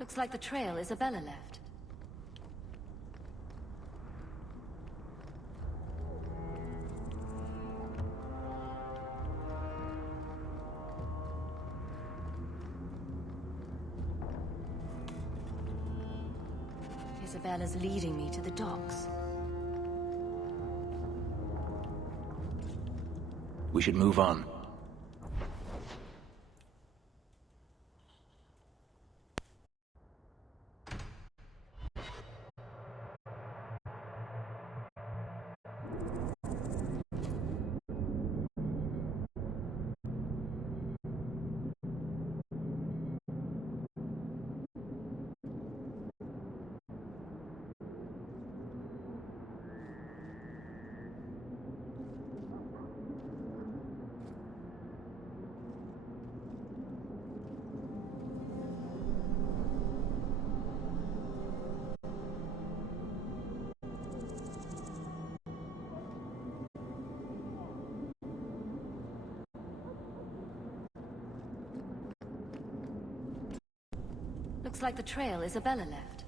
Looks like the trail Isabella left. Isabella's leading me to the docks. We should move on. Looks like the trail Isabella left.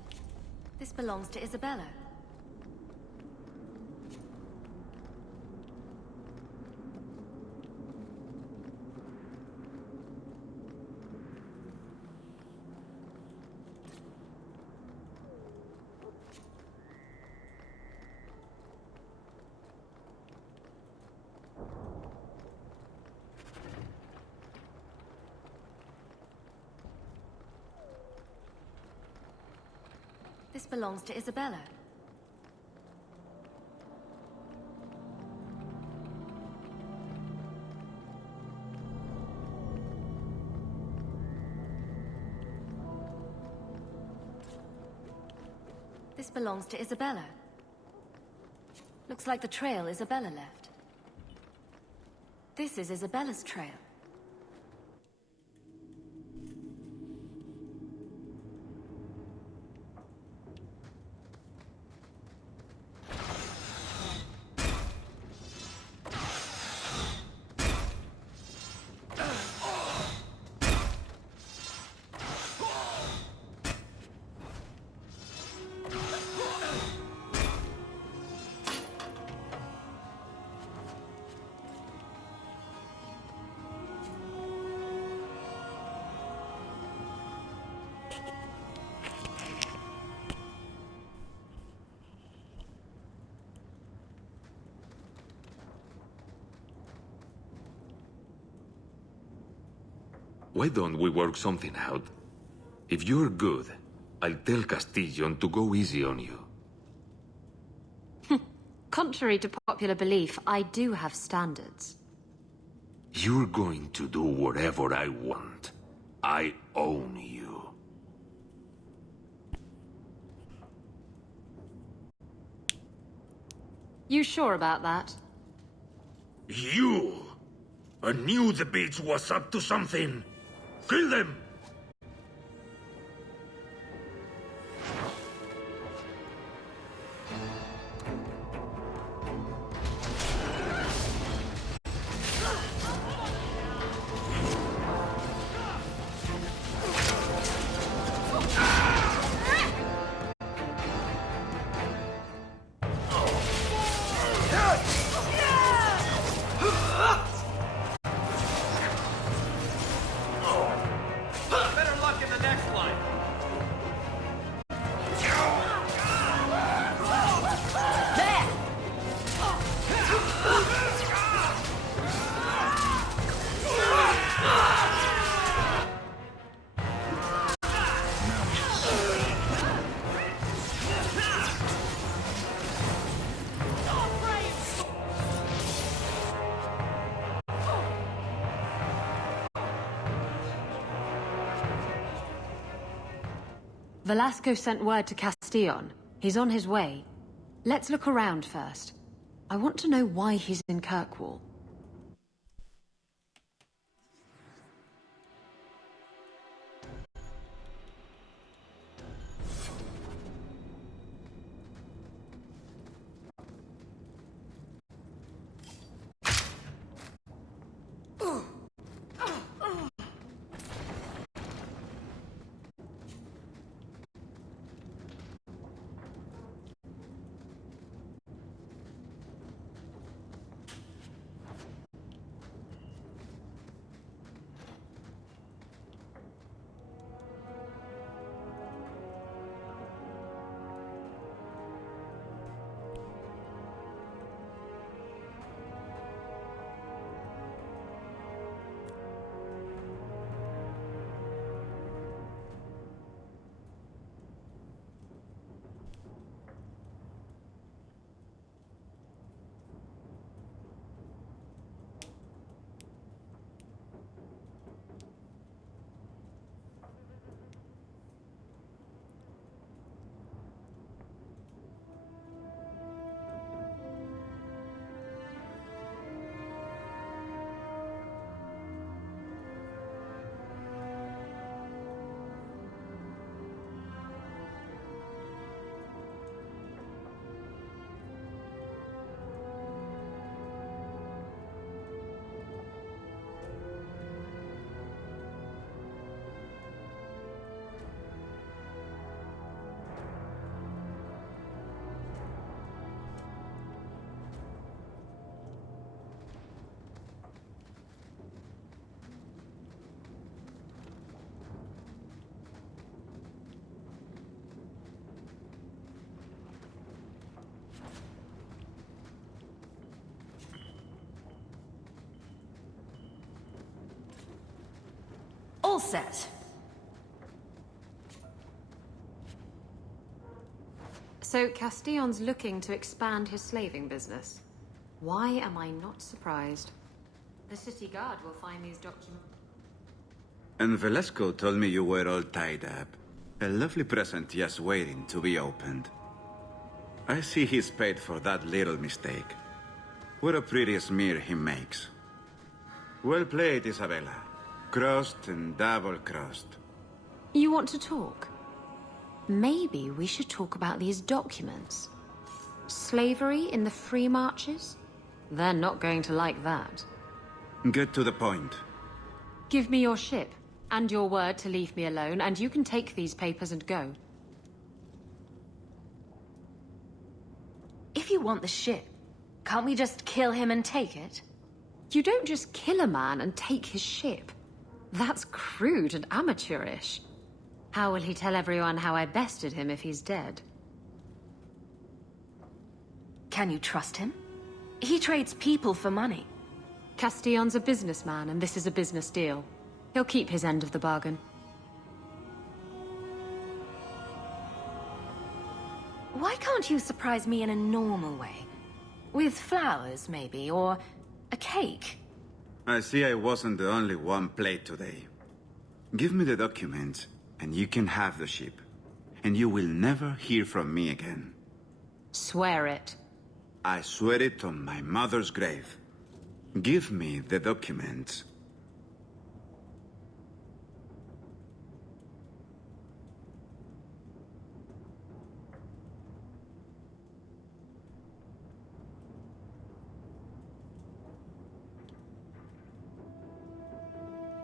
This belongs to Isabella. This belongs to Isabella. This belongs to Isabella. Looks like the trail Isabella left. This is Isabella's trail. Why don't we work something out? If you're good, I'll tell Castillon to go easy on you. Contrary to popular belief, I do have standards. You're going to do whatever I want. I own you. You sure about that? You! I knew the bitch was up to something! Kill them! Velasco sent word to Castillon. He's on his way. Let's look around first. I want to know why he's in Kirkwall. set. So Castillon's looking to expand his slaving business. Why am I not surprised? The city guard will find these documents. And Velasco told me you were all tied up. A lovely present just waiting to be opened. I see he's paid for that little mistake. What a pretty smear he makes. Well played, Isabella. Crossed and double-crossed. You want to talk? Maybe we should talk about these documents. Slavery in the free marches? They're not going to like that. Get to the point. Give me your ship, and your word to leave me alone, and you can take these papers and go. If you want the ship, can't we just kill him and take it? You don't just kill a man and take his ship. That's crude and amateurish. How will he tell everyone how I bested him if he's dead? Can you trust him? He trades people for money. Castillon's a businessman, and this is a business deal. He'll keep his end of the bargain. Why can't you surprise me in a normal way? With flowers, maybe, or a cake? I see I wasn't the only one played today. Give me the documents, and you can have the ship. And you will never hear from me again. Swear it. I swear it on my mother's grave. Give me the documents.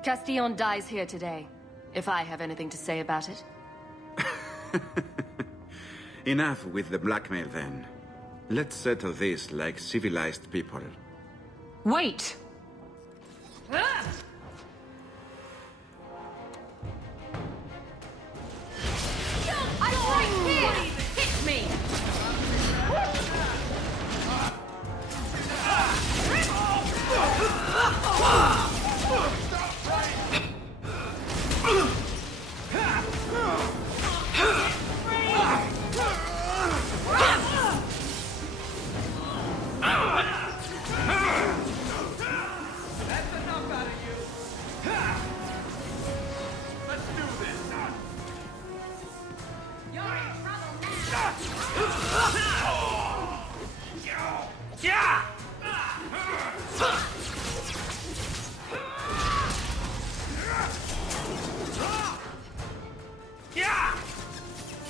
Castillon dies here today, if I have anything to say about it. Enough with the blackmail then. Let's settle this like civilized people. Wait! I'm right here! Hit me!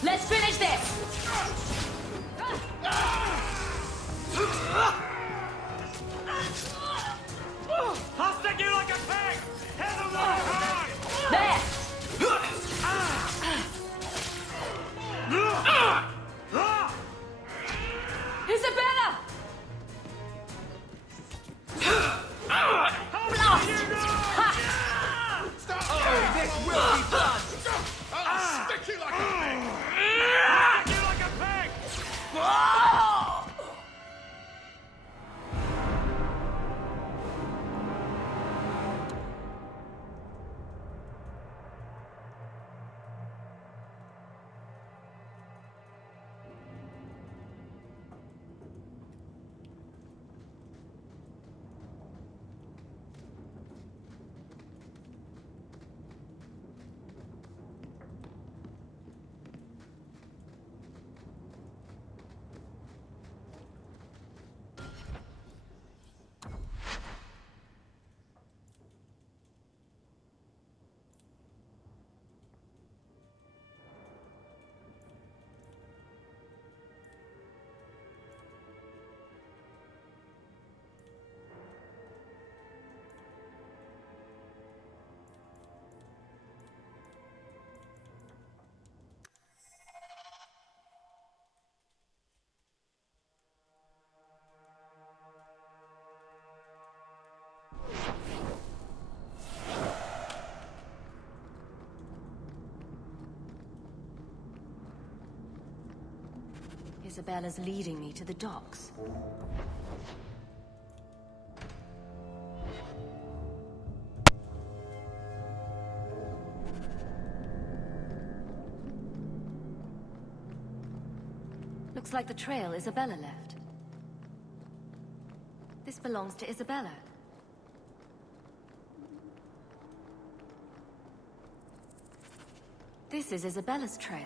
Let's finish this! I'll stick you like a pig! Hit him like hard! There! Isabella! Blast! This will be done! I'll stick you like a pig! Stick you like a pig! Isabella's leading me to the docks. Looks like the trail Isabella left. This belongs to Isabella. This is Isabella's trail.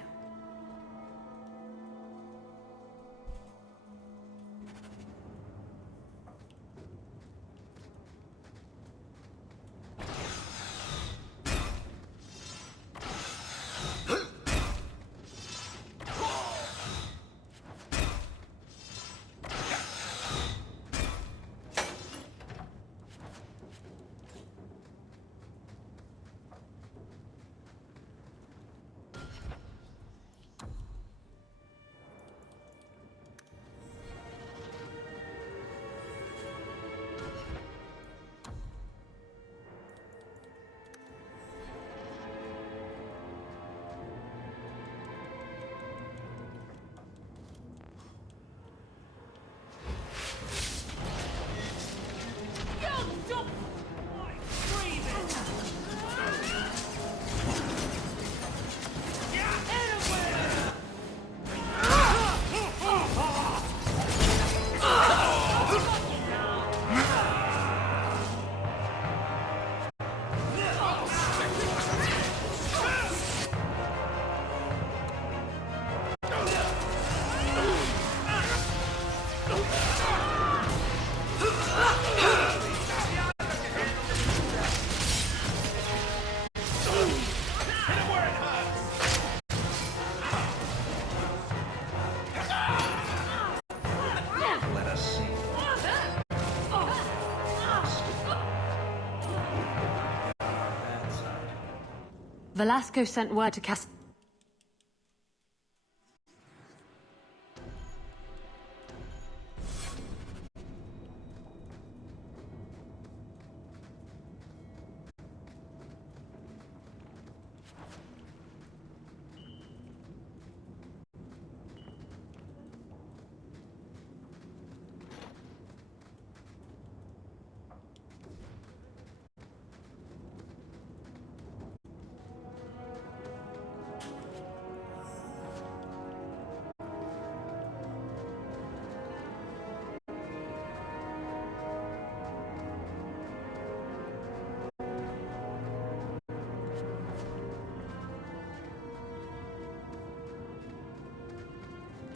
Velasco sent word to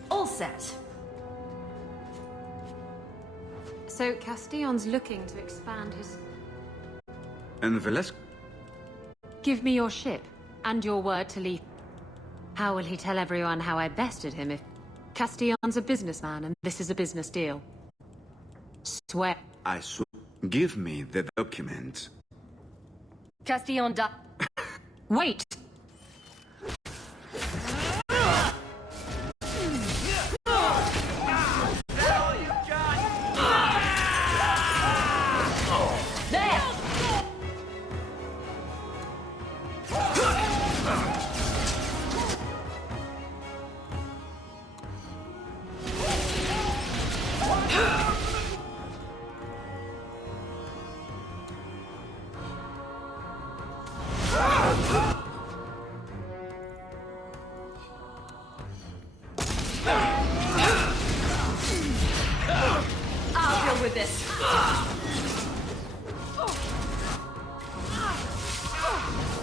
All set. So Castellon's looking to expand his... And Velasco? Give me your ship, and your word to leave. How will he tell everyone how I bested him if... Castellon's a businessman, and this is a business deal. Swear. I swear. Give me the document. Castillon Wait! I'll deal with this.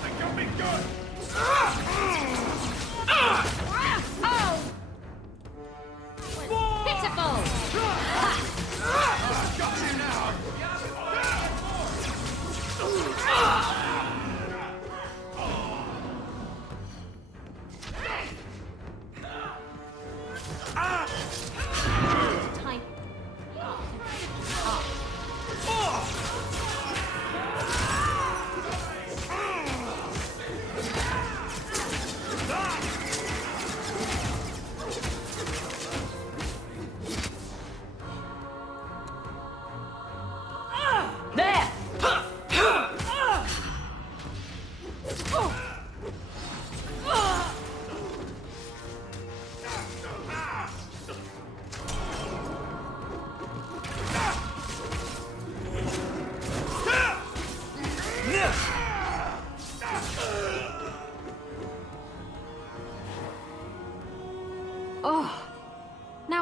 They got me good! Pitiful! Got you now! Time. There!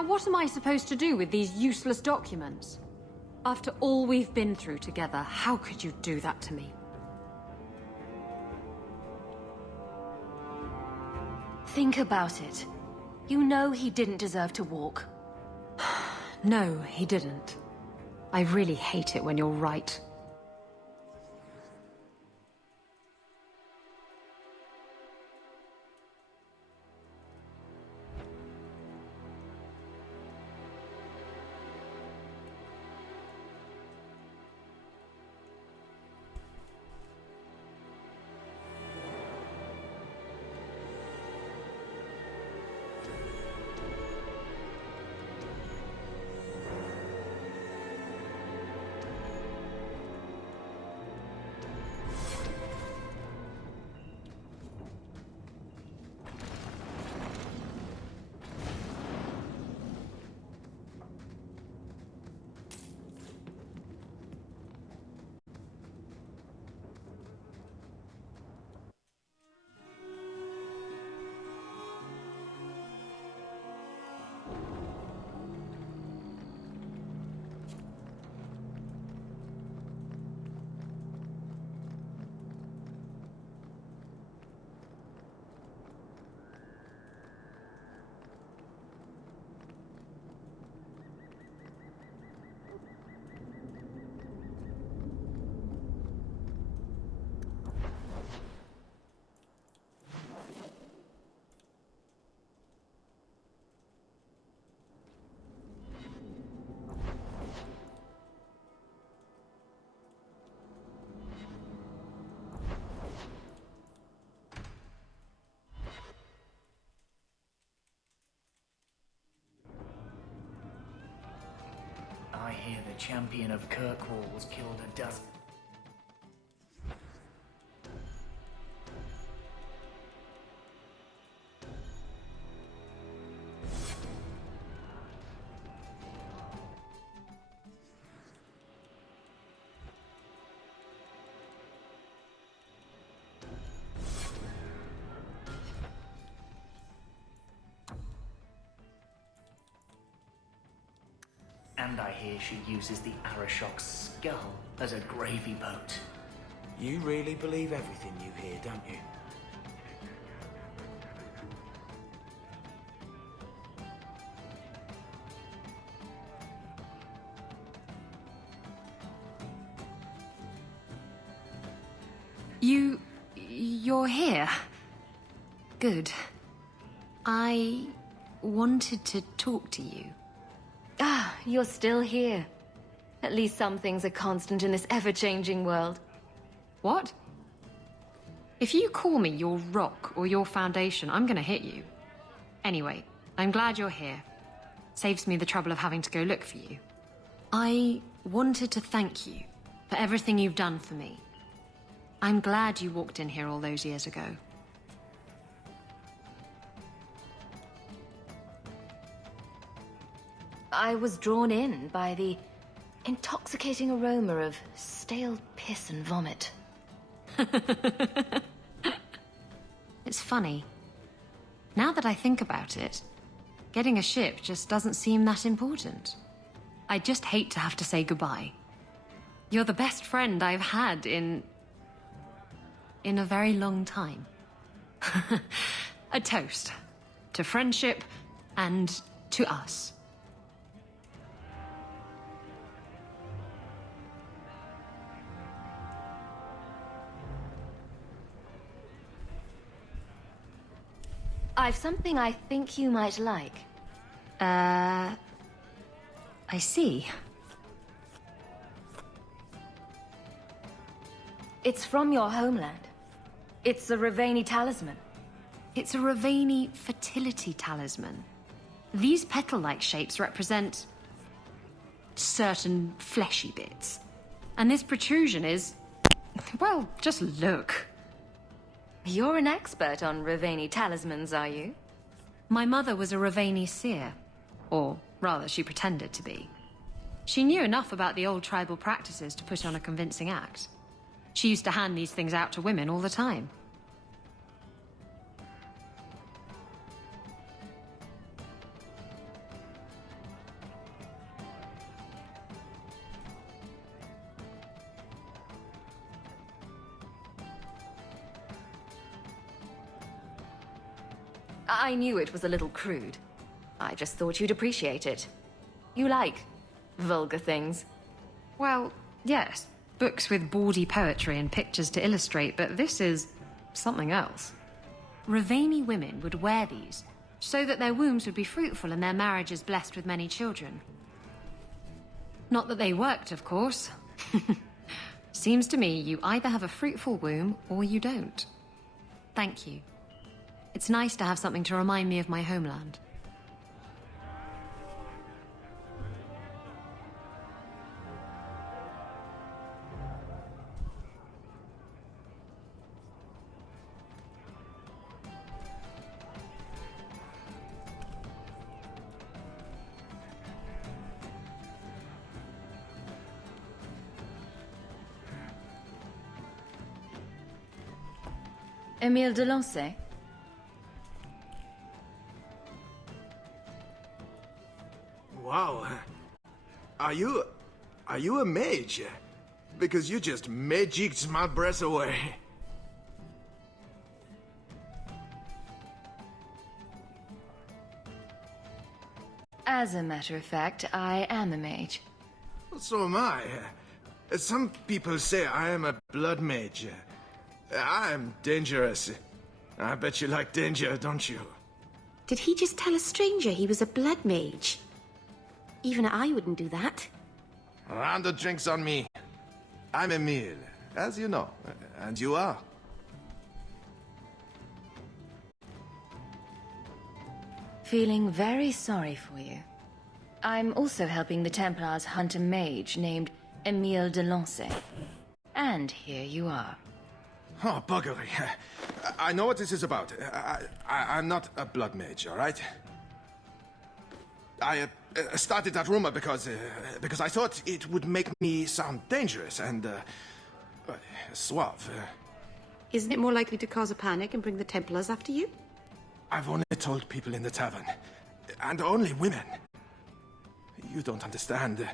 Now, what am I supposed to do with these useless documents? After all we've been through together, how could you do that to me? Think about it. You know he didn't deserve to walk. No, he didn't. I really hate it when you're right. I hear the champion of Kirkwall's killed a dozen. And I hear she uses the Arashok's skull as a gravy boat. You really believe everything you hear, don't you? You're here? Good. I wanted to talk to you. Ah, you're still here. At least some things are constant in this ever-changing world. What? If you call me your rock or your foundation, I'm gonna hit you. Anyway, I'm glad you're here. Saves me the trouble of having to go look for you. I wanted to thank you for everything you've done for me. I'm glad you walked in here all those years ago. I was drawn in by the intoxicating aroma of stale piss and vomit. It's funny. Now that I think about it, getting a ship just doesn't seem that important. I just hate to have to say goodbye. You're the best friend I've had in a very long time. A toast to friendship and to us. I've something I think you might like. I see. It's from your homeland. It's a Ravani talisman. It's a Ravani fertility talisman. These petal-like shapes represent certain fleshy bits. And this protrusion is... well, just look. You're an expert on Ravani talismans, are you? My mother was a Ravani seer. Or, rather, she pretended to be. She knew enough about the old tribal practices to put on a convincing act. She used to hand these things out to women all the time. I knew it was a little crude. I just thought you'd appreciate it. You like vulgar things. Well, yes. Books with bawdy poetry and pictures to illustrate, but this is something else. Ravani women would wear these so that their wombs would be fruitful and their marriages blessed with many children. Not that they worked, of course. Seems to me you either have a fruitful womb or you don't. Thank you. It's nice to have something to remind me of my homeland. Emile de Lancey? Wow. Are you a mage? Because you just magicked my breath away. As a matter of fact, I am a mage. So am I. Some people say I am a blood mage. I am dangerous. I bet you like danger, don't you? Did he just tell a stranger he was a blood mage? Even I wouldn't do that. Round of drinks on me. I'm Emile, as you know. And you are. Feeling very sorry for you. I'm also helping the Templars hunt a mage named Emile de Lancey. And here you are. Oh, buggery. I know what this is about. I'm not a blood mage, all right? I started that rumor because I thought it would make me sound dangerous and suave. Isn't it more likely to cause a panic and bring the Templars after you? I've only told people in the tavern, and only women. You don't understand.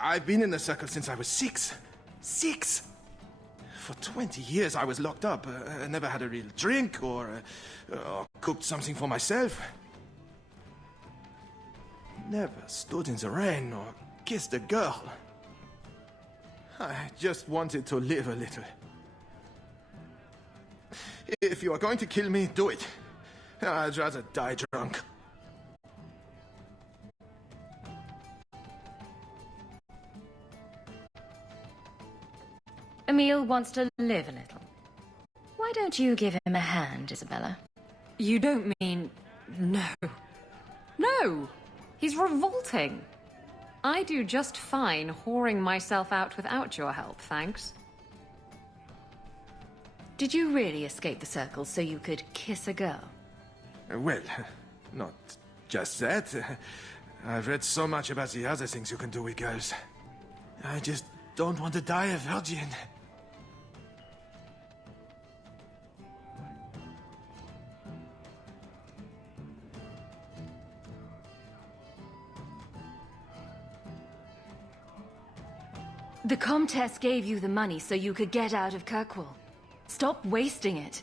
I've been in the circle since I was 6. 6! For 20 years I was locked up. Never had a real drink or cooked something for myself. Never stood in the rain or kissed a girl. I just wanted to live a little. If you are going to kill me, do it. I'd rather die drunk. Emile wants to live a little. Why don't you give him a hand, Isabella? You don't mean... No. No! He's revolting. I do just fine whoring myself out without your help, thanks. Did you really escape the circle so you could kiss a girl? Well, not just that. I've read so much about the other things you can do with girls. I just don't want to die a virgin. The Comtesse gave you the money so you could get out of Kirkwall. Stop wasting it.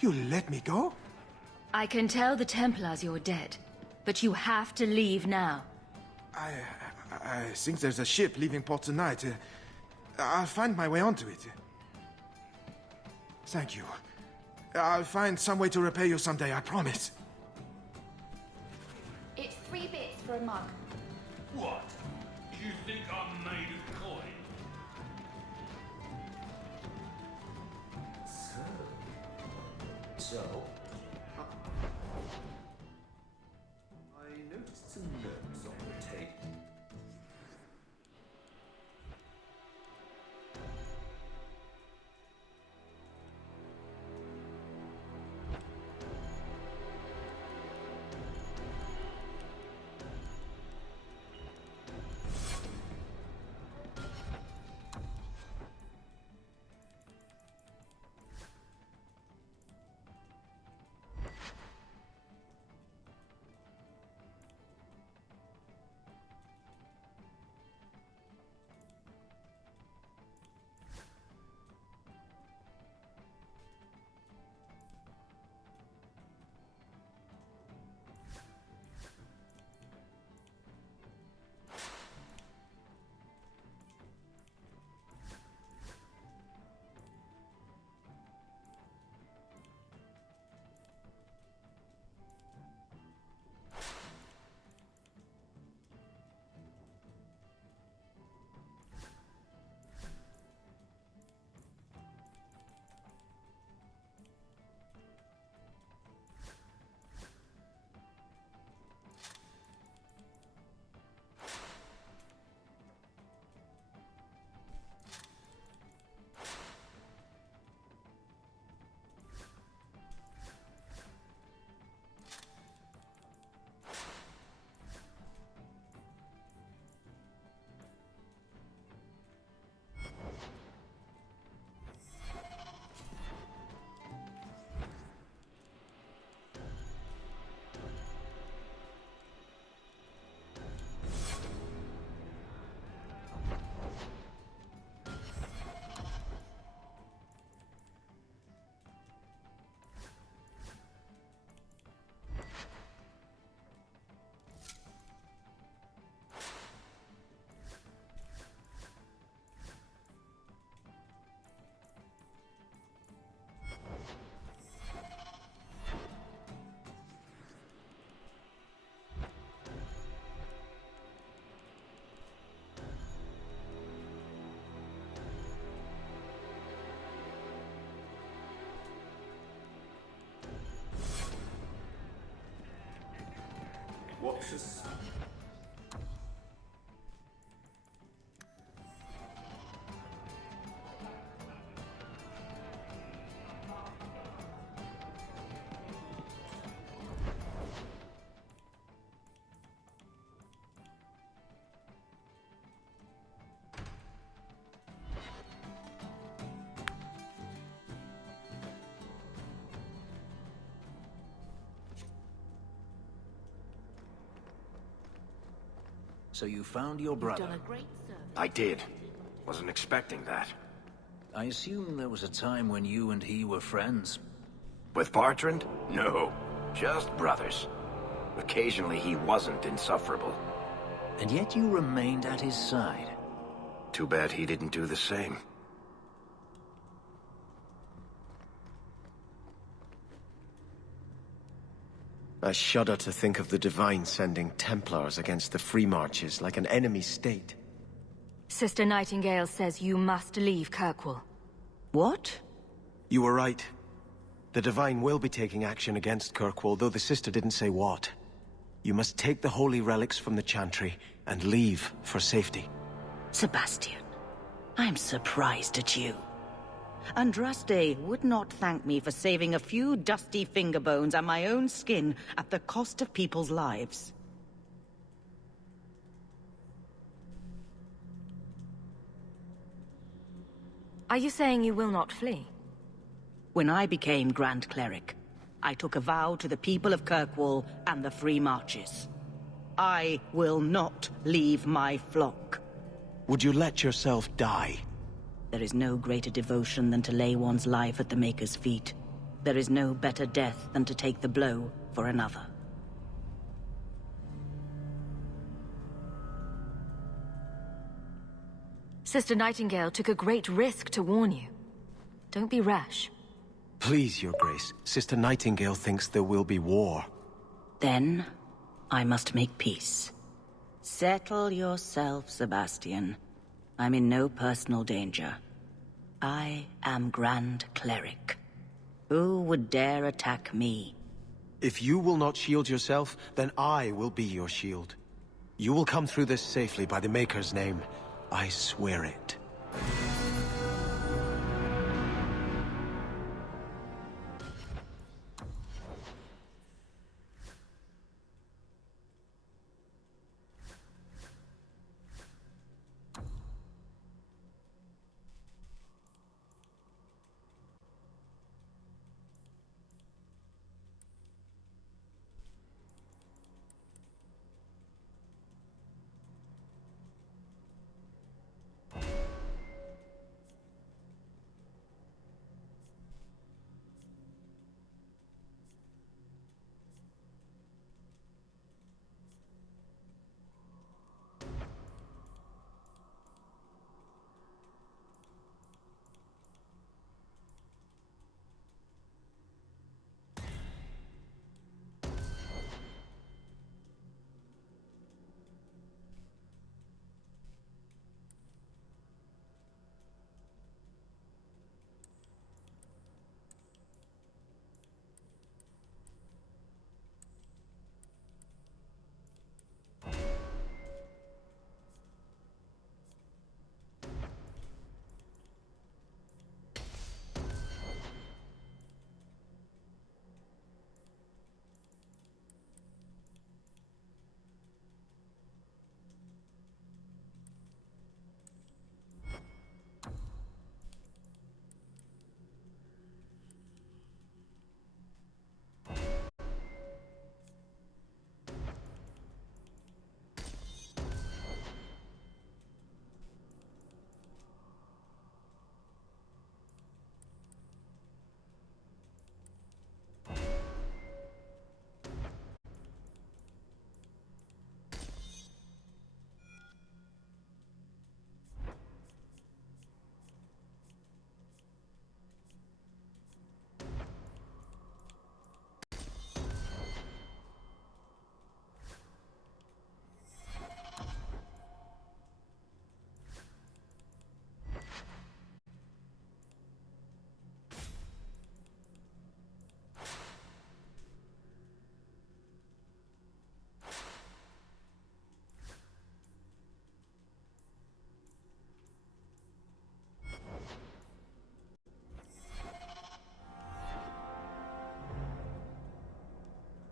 You let me go? I can tell the Templars you're dead, but you have to leave now. I think there's a ship leaving port tonight. I'll find my way onto it. Thank you. I'll find some way to repay you someday, I promise. It's 3 bits for a mug. What? You think I'm made of coin? So, I noticed some notes on the tape. What's So you found your brother? I did. Wasn't expecting that. I assume there was a time when you and he were friends. With Bartrand? No. Just brothers. Occasionally he wasn't insufferable. And yet you remained at his side. Too bad he didn't do the same. I shudder to think of the Divine sending Templars against the Free Marches like an enemy state. Sister Nightingale says you must leave Kirkwall. What? You were right. The Divine will be taking action against Kirkwall, though the sister didn't say what. You must take the holy relics from the Chantry and leave for safety. Sebastian, I'm surprised at you. Andraste would not thank me for saving a few dusty finger bones and my own skin at the cost of people's lives. Are you saying you will not flee? When I became Grand Cleric, I took a vow to the people of Kirkwall and the Free Marches. I will not leave my flock. Would you let yourself die? There is no greater devotion than to lay one's life at the Maker's feet. There is no better death than to take the blow for another. Sister Nightingale took a great risk to warn you. Don't be rash. Please, Your Grace. Sister Nightingale thinks there will be war. Then, I must make peace. Settle yourself, Sebastian. I'm in no personal danger. I am Grand Cleric. Who would dare attack me? If you will not shield yourself, then I will be your shield. You will come through this safely by the Maker's name. I swear it.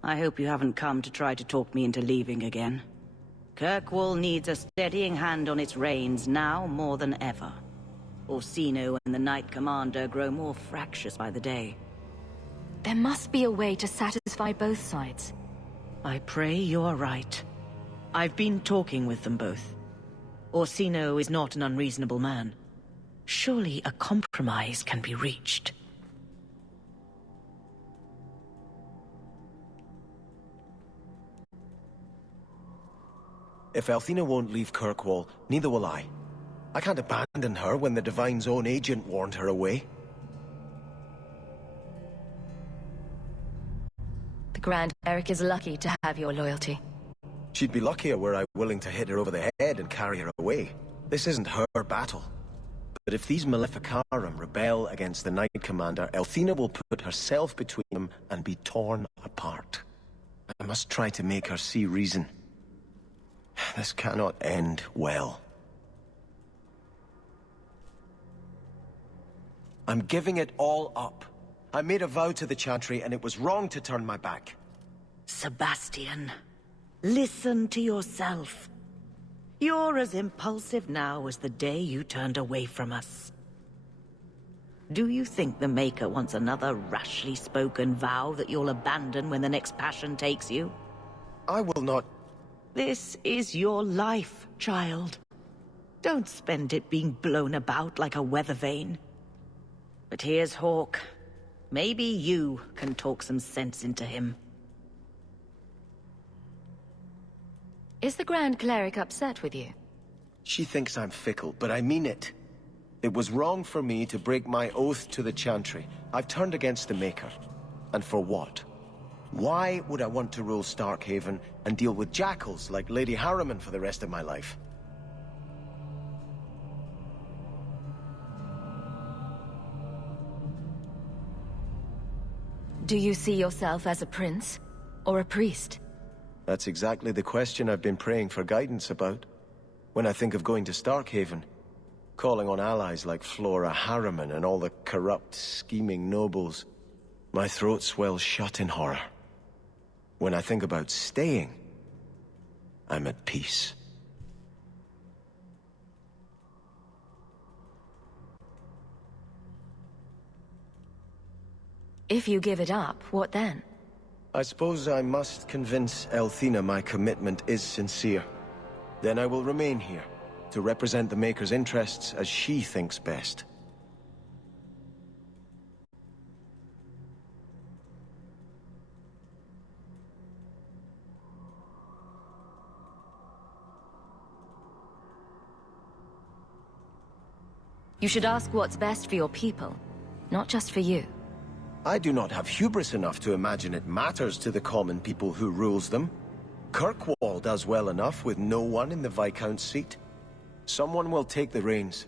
I hope you haven't come to try to talk me into leaving again. Kirkwall needs a steadying hand on its reins now more than ever. Orsino and the Knight Commander grow more fractious by the day. There must be a way to satisfy both sides. I pray you're right. I've been talking with them both. Orsino is not an unreasonable man. Surely a compromise can be reached. If Althena won't leave Kirkwall, neither will I. I can't abandon her when the Divine's own agent warned her away. The Grand Cleric is lucky to have your loyalty. She'd be luckier were I willing to hit her over the head and carry her away. This isn't her battle. But if these Maleficarum rebel against the Knight Commander, Althena will put herself between them and be torn apart. I must try to make her see reason. This cannot end well. I'm giving it all up. I made a vow to the Chantry, and it was wrong to turn my back. Sebastian, listen to yourself. You're as impulsive now as the day you turned away from us. Do you think the Maker wants another rashly spoken vow that you'll abandon when the next passion takes you? I will not... This is your life, child. Don't spend it being blown about like a weather vane. But here's Hawke. Maybe you can talk some sense into him. Is the Grand Cleric upset with you? She thinks I'm fickle, but I mean it. It was wrong for me to break my oath to the Chantry. I've turned against the Maker. And for what? Why would I want to rule Starkhaven and deal with jackals like Lady Harriman for the rest of my life? Do you see yourself as a prince or a priest? That's exactly the question I've been praying for guidance about. When I think of going to Starkhaven, calling on allies like Flora Harriman and all the corrupt, scheming nobles, my throat swells shut in horror. When I think about staying, I'm at peace. If you give it up, what then? I suppose I must convince Althena my commitment is sincere. Then I will remain here, to represent the Maker's interests as she thinks best. You should ask what's best for your people, not just for you. I do not have hubris enough to imagine it matters to the common people who rules them. Kirkwall does well enough with no one in the Viscount's seat. Someone will take the reins.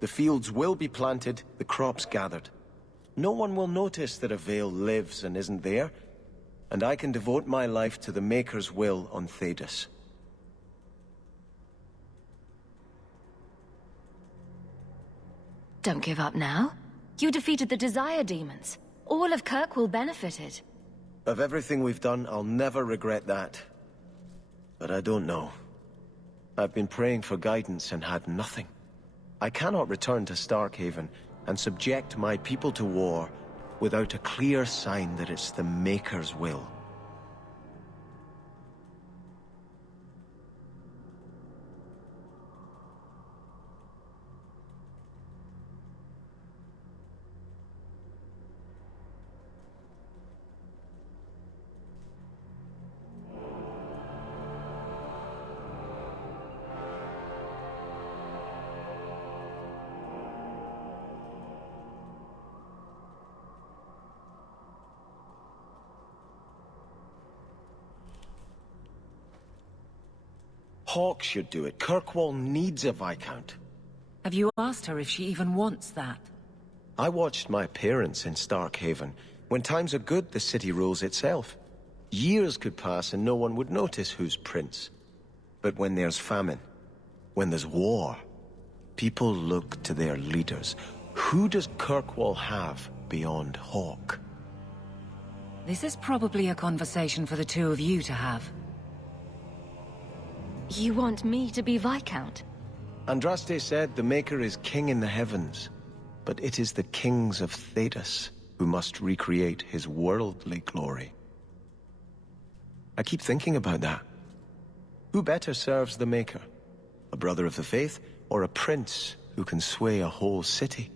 The fields will be planted, the crops gathered. No one will notice that a Vale lives and isn't there, and I can devote my life to the Maker's will on Thedas. Don't give up now. You defeated the Desire Demons. All of Kirkwall benefited. Of everything we've done, I'll never regret that. But I don't know. I've been praying for guidance and had nothing. I cannot return to Starkhaven and subject my people to war without a clear sign that it's the Maker's will. Hawke should do it. Kirkwall needs a Viscount. Have you asked her if she even wants that? I watched my parents in Starkhaven. When times are good, the city rules itself. Years could pass and no one would notice who's prince. But when there's famine, when there's war, people look to their leaders. Who does Kirkwall have beyond Hawke? This is probably a conversation for the two of you to have. You want me to be Viscount? Andraste said the Maker is king in the heavens, but it is the kings of Thedas who must recreate his worldly glory. I keep thinking about that. Who better serves the Maker? A brother of the faith, or a prince who can sway a whole city?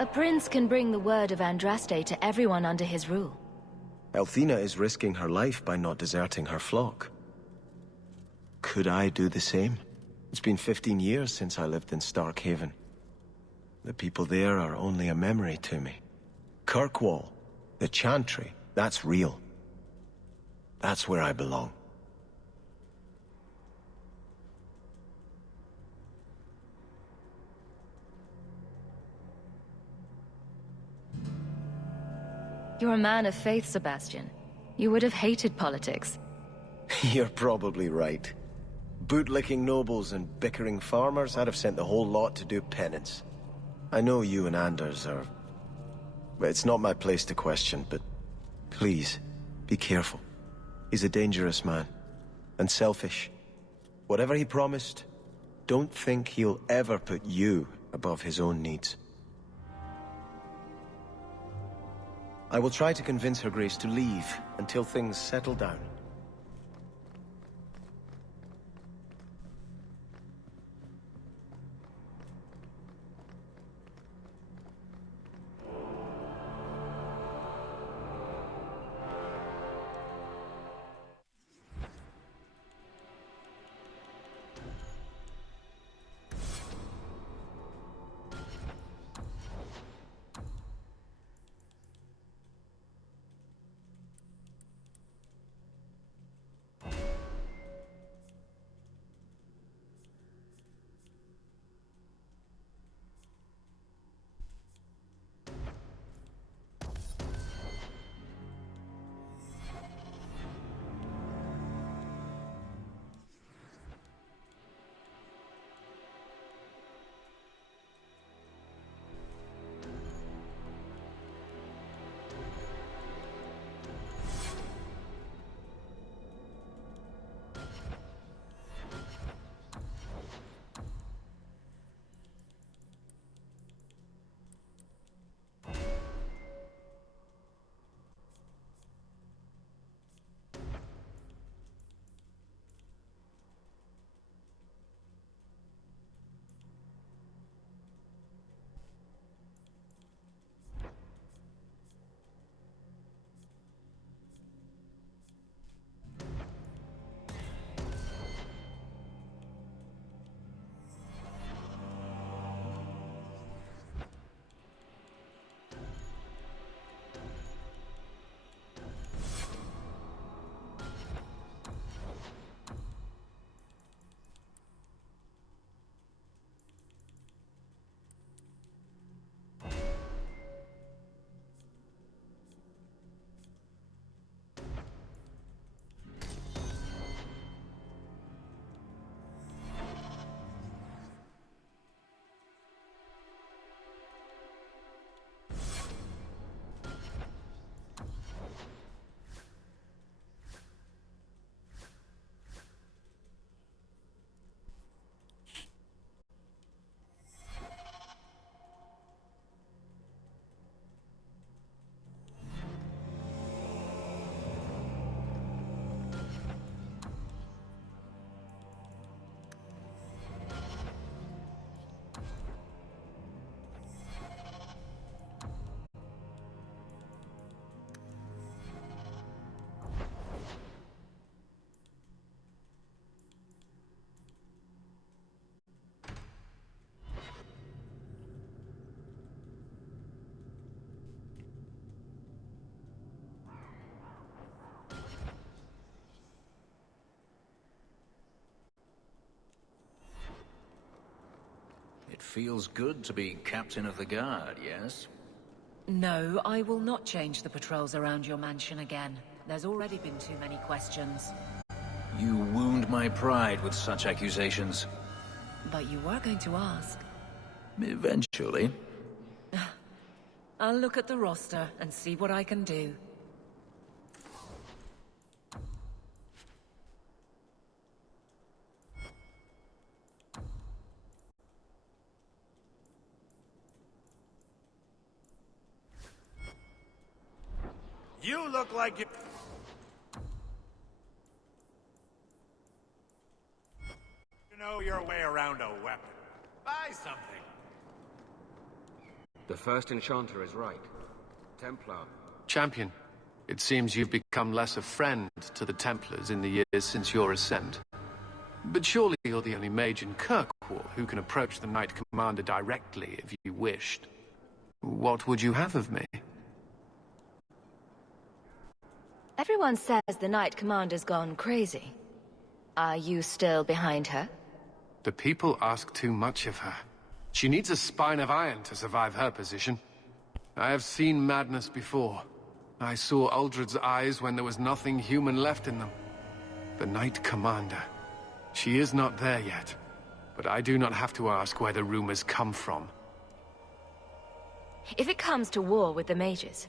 A prince can bring the word of Andraste to everyone under his rule. Althena is risking her life by not deserting her flock. Could I do the same? It's been 15 years since I lived in Starkhaven. The people there are only a memory to me. Kirkwall, the Chantry, that's real. That's where I belong. You're a man of faith, Sebastian. You would have hated politics. You're probably right. Bootlicking nobles and bickering farmers, I'd have sent the whole lot to do penance. I know you and Anders are... It's not my place to question, but please, be careful. He's a dangerous man. And selfish. Whatever he promised, don't think he'll ever put you above his own needs. I will try to convince Her Grace to leave until things settle down. It feels good to be captain of the guard, yes? No, I will not change the patrols around your mansion again. There's already been too many questions. You wound my pride with such accusations. But you were going to ask. Eventually. I'll look at the roster and see what I can do. You look like you... You know your way around a weapon. Buy something. The first enchanter is right. Templar. Champion, it seems you've become less a friend to the Templars in the years since your ascent. But surely you're the only mage in Kirkwall who can approach the Knight Commander directly if you wished. What would you have of me? Everyone says the Knight Commander's gone crazy. Are you still behind her? The people ask too much of her. She needs a spine of iron to survive her position. I have seen madness before. I saw Uldred's eyes when there was nothing human left in them. The Knight Commander. She is not there yet. But I do not have to ask where the rumors come from. If it comes to war with the mages,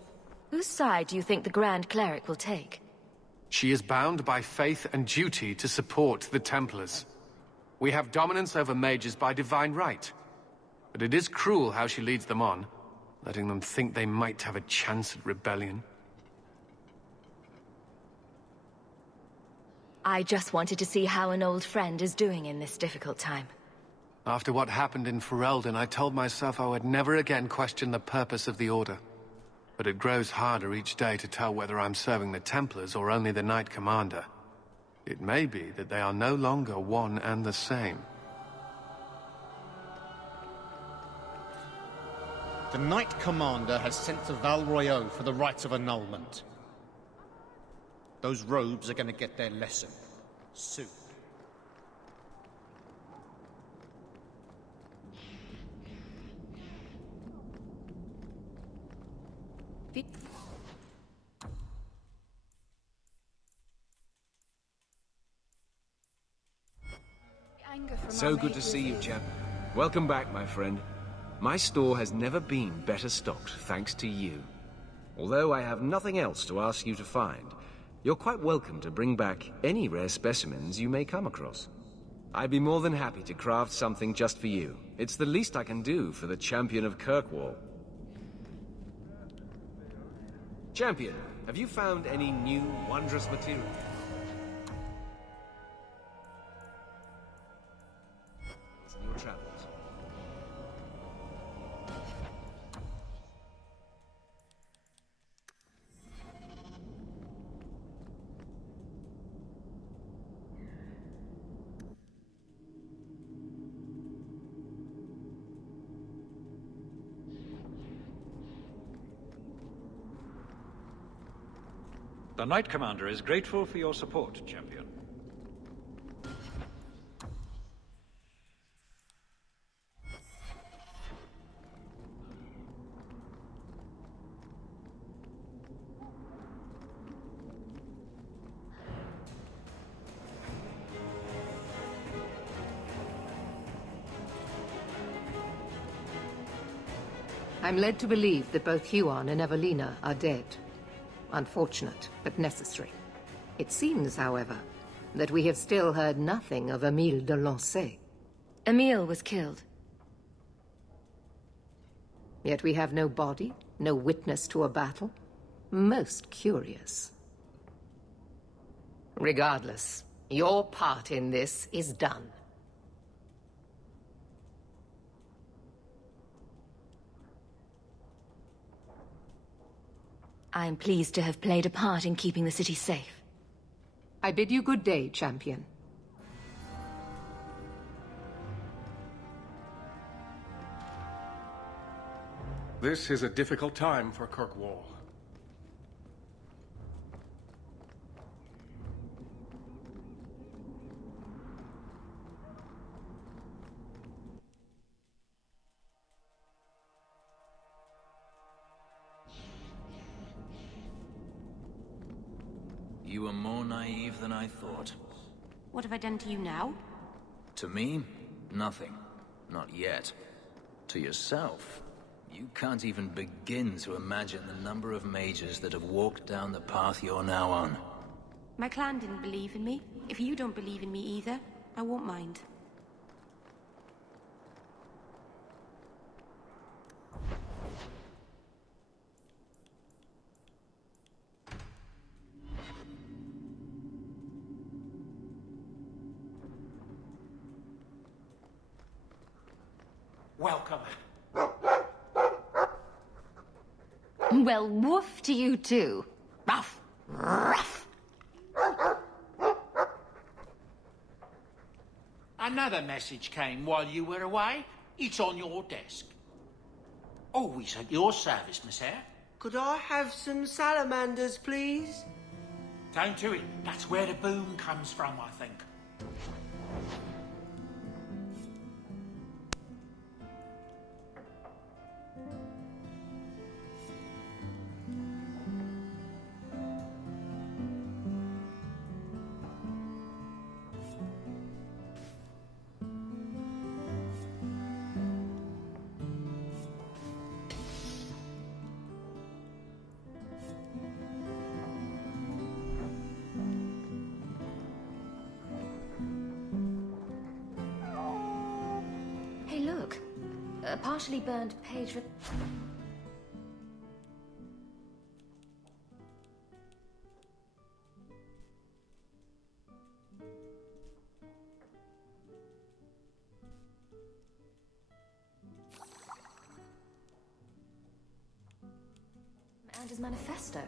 whose side do you think the Grand Cleric will take? She is bound by faith and duty to support the Templars. We have dominance over mages by divine right. But it is cruel how she leads them on, letting them think they might have a chance at rebellion. I just wanted to see how an old friend is doing in this difficult time. After what happened in Ferelden, I told myself I would never again question the purpose of the Order. But it grows harder each day to tell whether I'm serving the Templars or only the Knight Commander. It may be that they are no longer one and the same. The Knight Commander has sent to Val Royeaux for the rites of annulment. Those robes are going to get their lesson. Soon. So good to see you, chap. Welcome back, my friend. My store has never been better stocked, thanks to you. Although I have nothing else to ask you to find, you're quite welcome to bring back any rare specimens you may come across. I'd be more than happy to craft something just for you. It's the least I can do for the champion of Kirkwall. Champion, have you found any new, wondrous material? In your travels. The Knight Commander is grateful for your support, champion. I'm led to believe that both Huon and Evelina are dead. Unfortunate, but necessary. It seems, however, that we have still heard nothing of Emile de Lancey. Emile was killed. Yet we have no body, no witness to a battle. Most curious. Regardless, your part in this is done. I'm pleased to have played a part in keeping the city safe. I bid you good day, champion. This is a difficult time for Kirkwall. You were more naive than I thought. What have I done to you now? To me, nothing. Not yet. To yourself, you can't even begin to imagine the number of mages that have walked down the path you're now on. My clan didn't believe in me. If you don't believe in me either, I won't mind. Welcome. Well, woof to you too. Ruff! Ruff! Another message came while you were away. It's on your desk. Always at your service, Miss Eyre. Could I have some salamanders, please? Don't do it. That's where the boom comes from, I think. Hey, look. A partially burned page with... and his manifesto.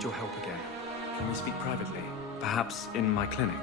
need your help again. Can we speak privately? Perhaps in my clinic?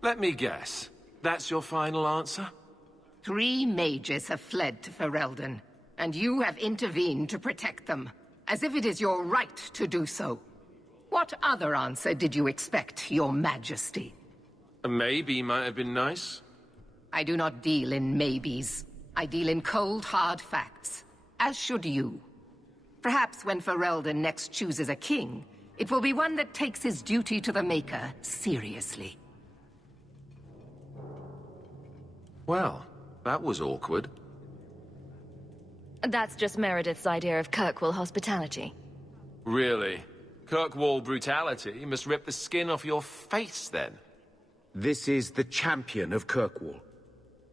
Let me guess. That's your final answer? 3 mages have fled to Ferelden, and you have intervened to protect them, as if it is your right to do so. What other answer did you expect, your majesty? A maybe might have been nice. I do not deal in maybes. I deal in cold, hard facts, as should you. Perhaps when Ferelden next chooses a king, it will be one that takes his duty to the Maker seriously. Well, that was awkward. That's just Meredith's idea of Kirkwall hospitality. Really? Kirkwall brutality must rip the skin off your face, then? This is the champion of Kirkwall.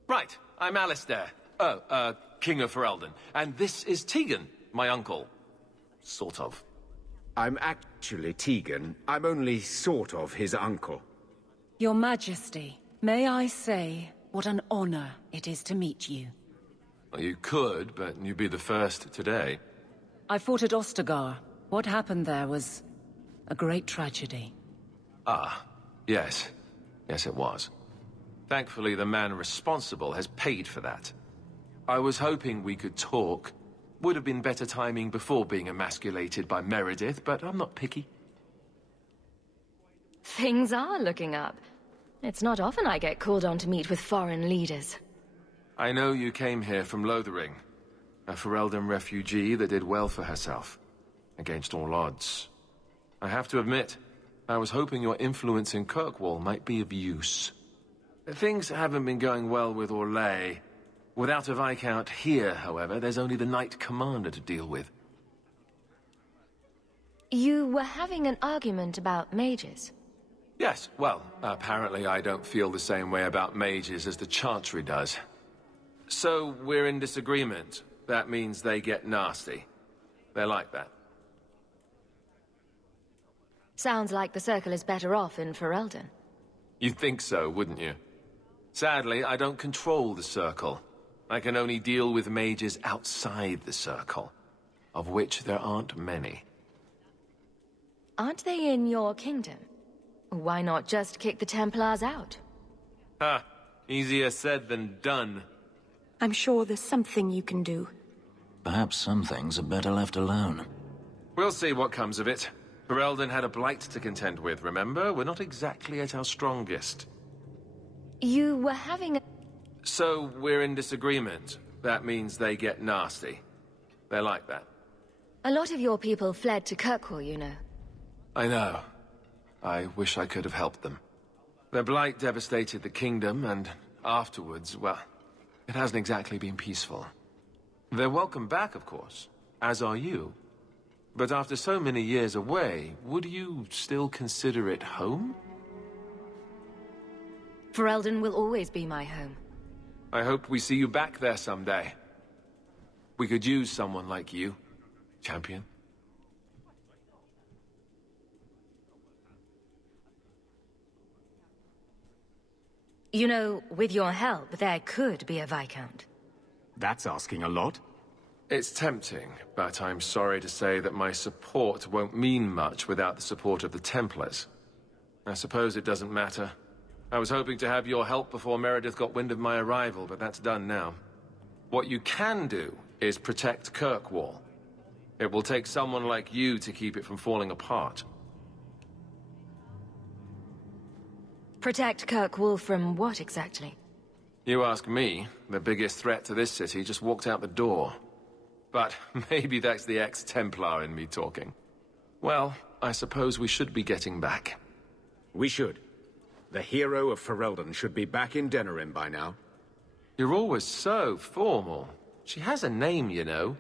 Right, I'm Alistair. King of Ferelden. And this is Tegan, my uncle. Sort of. I'm actually Tegan. I'm only sort of his uncle. Your Majesty, may I say what an honor it is to meet you. Well, you could, but you'd be the first today. I fought at Ostergar. What happened there was a great tragedy. Ah, yes. Yes, it was. Thankfully, the man responsible has paid for that. I was hoping we could talk. Would have been better timing before being emasculated by Meredith, but I'm not picky. Things are looking up. It's not often I get called on to meet with foreign leaders. I know you came here from Lothering, a Ferelden refugee that did well for herself, against all odds. I have to admit, I was hoping your influence in Kirkwall might be of use. Things haven't been going well with Orlais. Without a Viscount here, however, there's only the Knight Commander to deal with. You were having an argument about mages. Yes, well, apparently I don't feel the same way about mages as the Chantry does. So, we're in disagreement. That means they get nasty. They're like that. Sounds like the Circle is better off in Ferelden. You'd think so, wouldn't you? Sadly, I don't control the Circle. I can only deal with mages outside the Circle, of which there aren't many. Aren't they in your kingdom? Why not just kick the Templars out? Ha! Easier said than done. I'm sure there's something you can do. Perhaps some things are better left alone. We'll see what comes of it. Ferelden had a blight to contend with, remember? We're not exactly at our strongest. You were having a... So, we're in disagreement. That means they get nasty. They're like that. A lot of your people fled to Kirkwall, you know. I know. I wish I could have helped them. Their blight devastated the kingdom, and afterwards, well, it hasn't exactly been peaceful. They're welcome back, of course, as are you. But after so many years away, would you still consider it home? Ferelden will always be my home. I hope we see you back there someday. We could use someone like you, champion. You know, with your help, there could be a Viscount. That's asking a lot. It's tempting, but I'm sorry to say that my support won't mean much without the support of the Templars. I suppose it doesn't matter. I was hoping to have your help before Meredith got wind of my arrival, but that's done now. What you can do is protect Kirkwall. It will take someone like you to keep it from falling apart. Protect Kirkwall from what exactly? You ask me, the biggest threat to this city just walked out the door. But maybe that's the ex-Templar in me talking. Well, I suppose we should be getting back. We should. The hero of Ferelden should be back in Denerim by now. You're always so formal. She has a name, you know.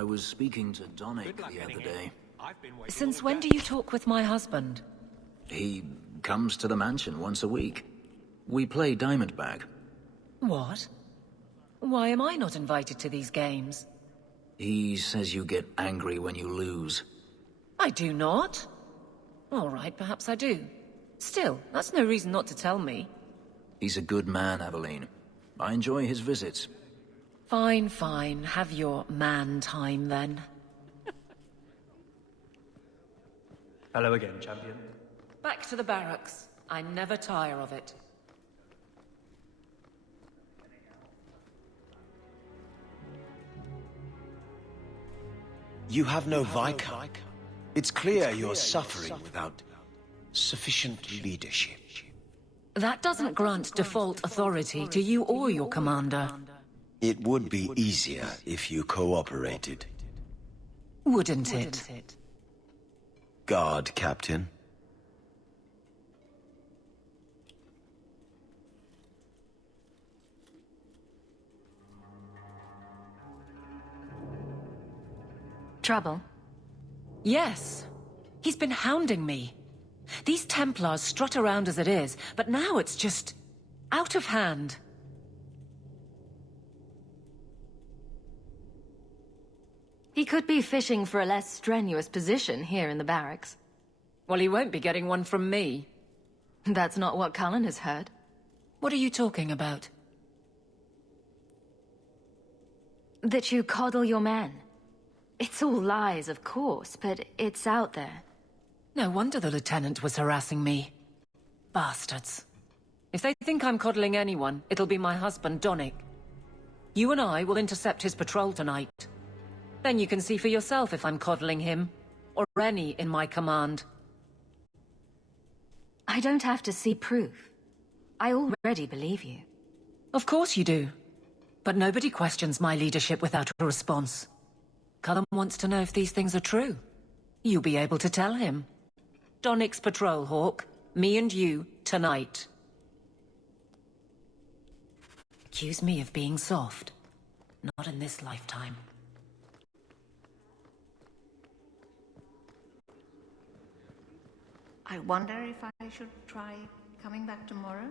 I was speaking to Donick the other day. Since when do you talk with my husband? He comes to the mansion once a week. We play Diamondback. What? Why am I not invited to these games? He says you get angry when you lose. I do not. All right, perhaps I do. Still, that's no reason not to tell me. He's a good man, Aveline. I enjoy his visits. Fine, fine. Have your man time, then. Hello again, champion. Back to the barracks. I never tire of it. You have no Viscount. It's clear you're suffering without sufficient leadership. That doesn't grant default authority to you or your commander. It would be easier if you cooperated. Wouldn't it? Guard, Captain. Trouble? Yes. He's been hounding me. These Templars strut around as it is, but now it's just out of hand. He could be fishing for a less strenuous position here in the barracks. Well, he won't be getting one from me. That's not what Cullen has heard. What are you talking about? That you coddle your men. It's all lies, of course, but it's out there. No wonder the Lieutenant was harassing me. Bastards. If they think I'm coddling anyone, it'll be my husband, Donick. You and I will intercept his patrol tonight. Then you can see for yourself if I'm coddling him, or any in my command. I don't have to see proof. I already believe you. Of course you do. But nobody questions my leadership without a response. Cullen wants to know if these things are true. You'll be able to tell him. Donick's patrol, Hawk. Me and you, tonight. Accuse me of being soft. Not in this lifetime. I wonder if I should try coming back tomorrow?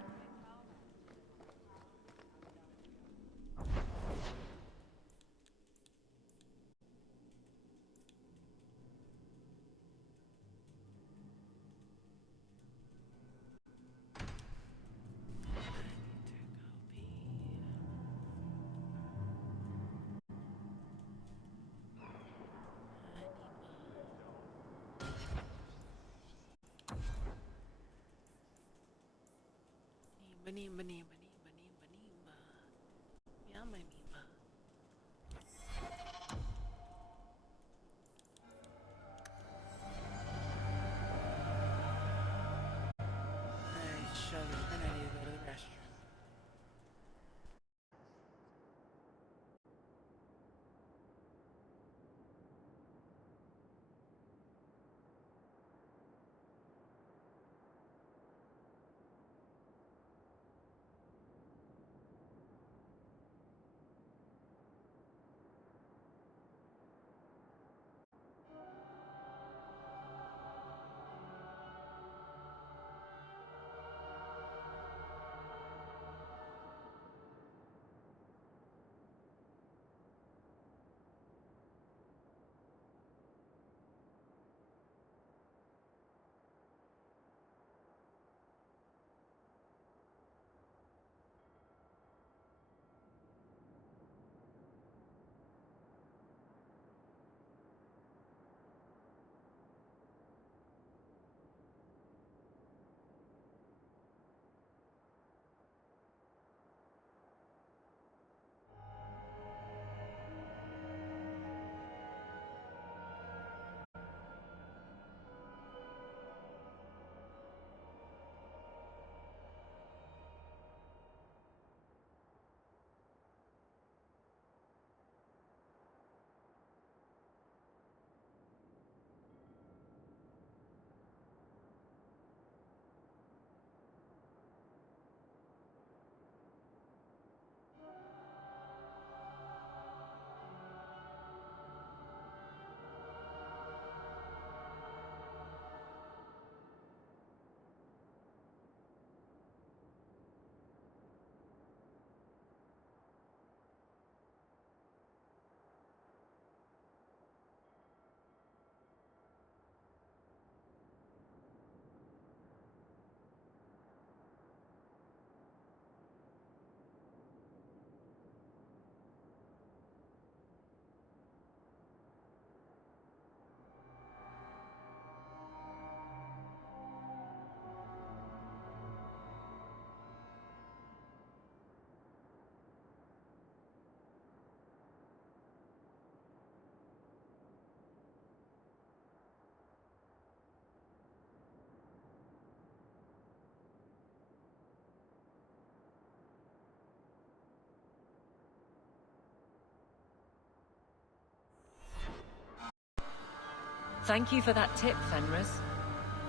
Thank you for that tip, Fenris.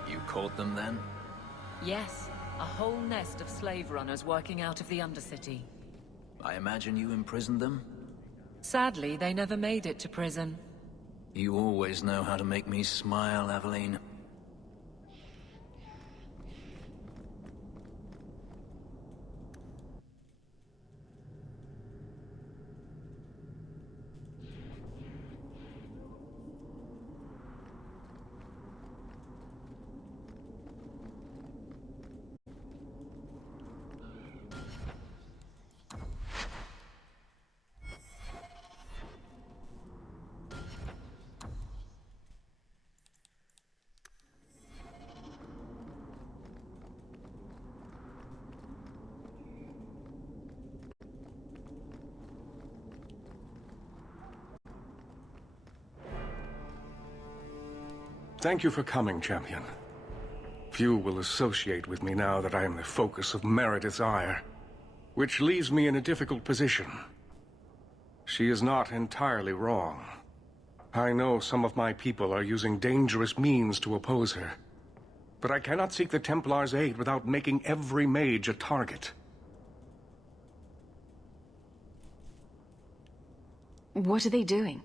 You caught them then? Yes, a whole nest of slave runners working out of the Undercity. I imagine you imprisoned them? Sadly, they never made it to prison. You always know how to make me smile, Aveline. Thank you for coming, champion. Few will associate with me now that I am the focus of Meredith's ire, which leaves me in a difficult position. She is not entirely wrong. I know some of my people are using dangerous means to oppose her, but I cannot seek the Templar's aid without making every mage a target. What are they doing?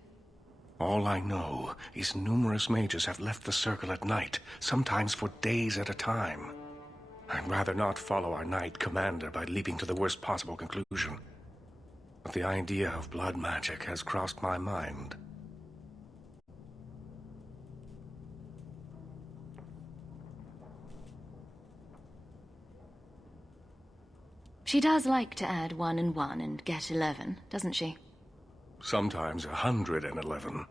All I know is numerous mages have left the Circle at night, sometimes for days at a time. I'd rather not follow our Knight Commander by leaping to the worst possible conclusion. But the idea of blood magic has crossed my mind. She does like to add 1 and 1 and get 11, doesn't she? Sometimes 111.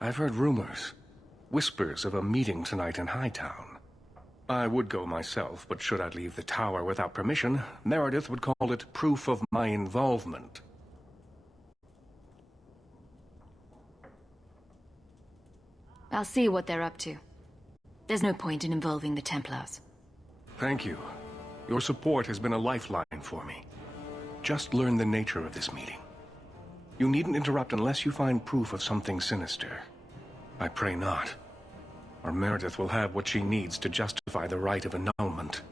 I've heard rumors, whispers of a meeting tonight in Hightown. I would go myself, but should I leave the tower without permission, Meredith would call it proof of my involvement. I'll see what they're up to. There's no point in involving the Templars. Thank you. Your support has been a lifeline for me. Just learn the nature of this meeting. You needn't interrupt unless you find proof of something sinister. I pray not, or Meredith will have what she needs to justify the right of annulment.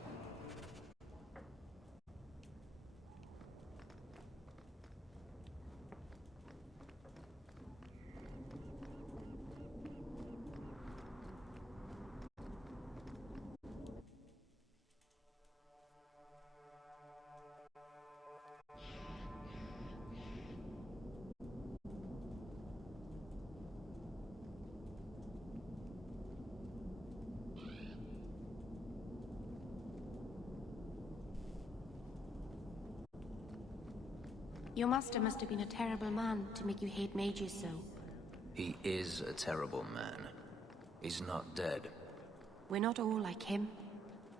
Your master must have been a terrible man to make you hate mages so. He is a terrible man. He's not dead. We're not all like him.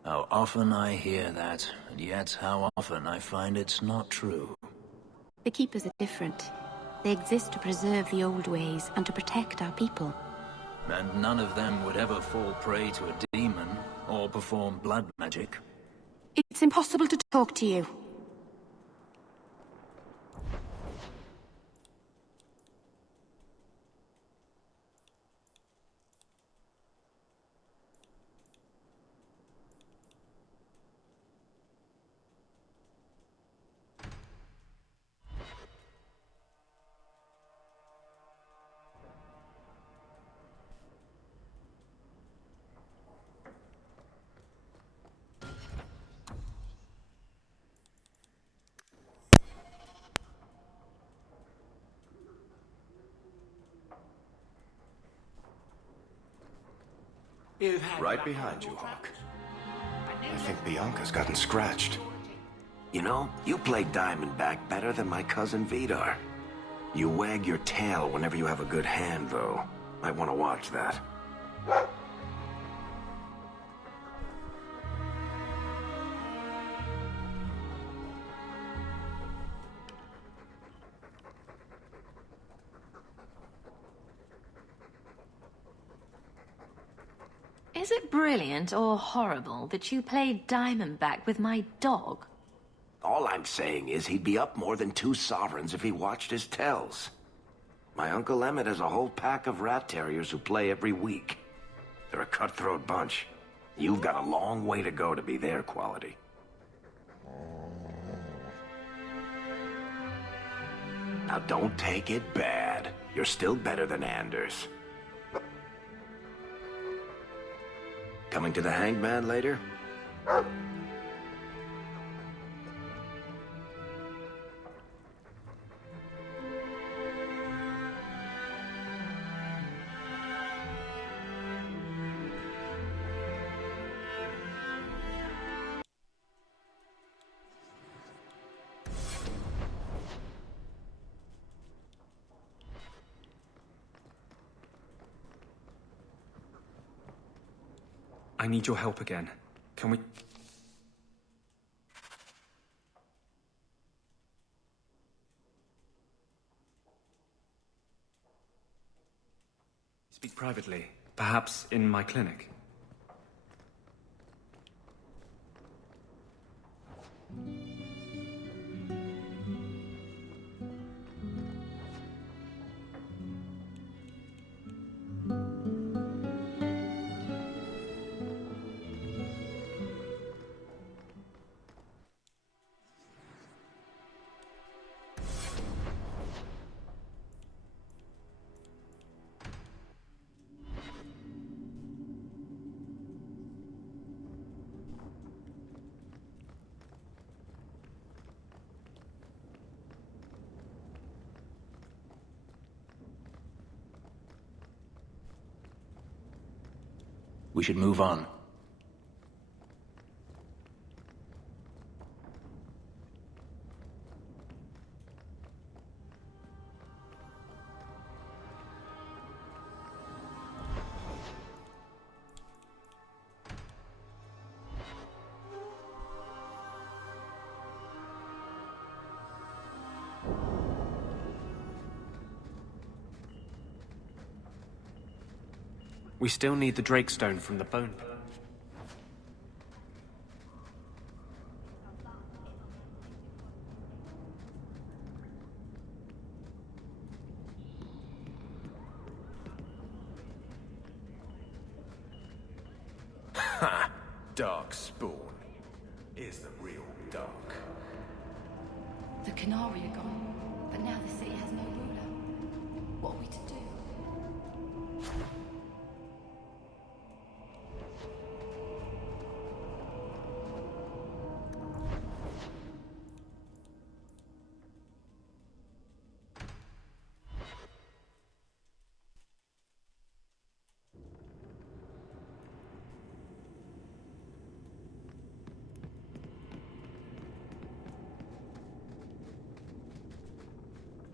How often I hear that, and yet how often I find it's not true. The Keepers are different. They exist to preserve the old ways and to protect our people. And none of them would ever fall prey to a demon or perform blood magic. It's impossible to talk to you. Right behind you, Hawk. I think Bianca's gotten scratched. You know, you play Diamondback better than my cousin Vidar. You wag your tail whenever you have a good hand, though. Might want to watch that. Is it brilliant or horrible that you played Diamondback with my dog? All I'm saying is he'd be up more than 2 sovereigns if he watched his tells. My Uncle Emmett has a whole pack of rat terriers who play every week. They're a cutthroat bunch. You've got a long way to go to be their quality. Now don't take it bad. You're still better than Anders. Coming to the hangman later? I need your help again. Can we... speak privately? Perhaps in my clinic? We should move on. We still need the Drake Stone from the bone. Ha! Dark spawn. Is the real dark. The Canary are gone, but now the city has no ruler. What are we to do?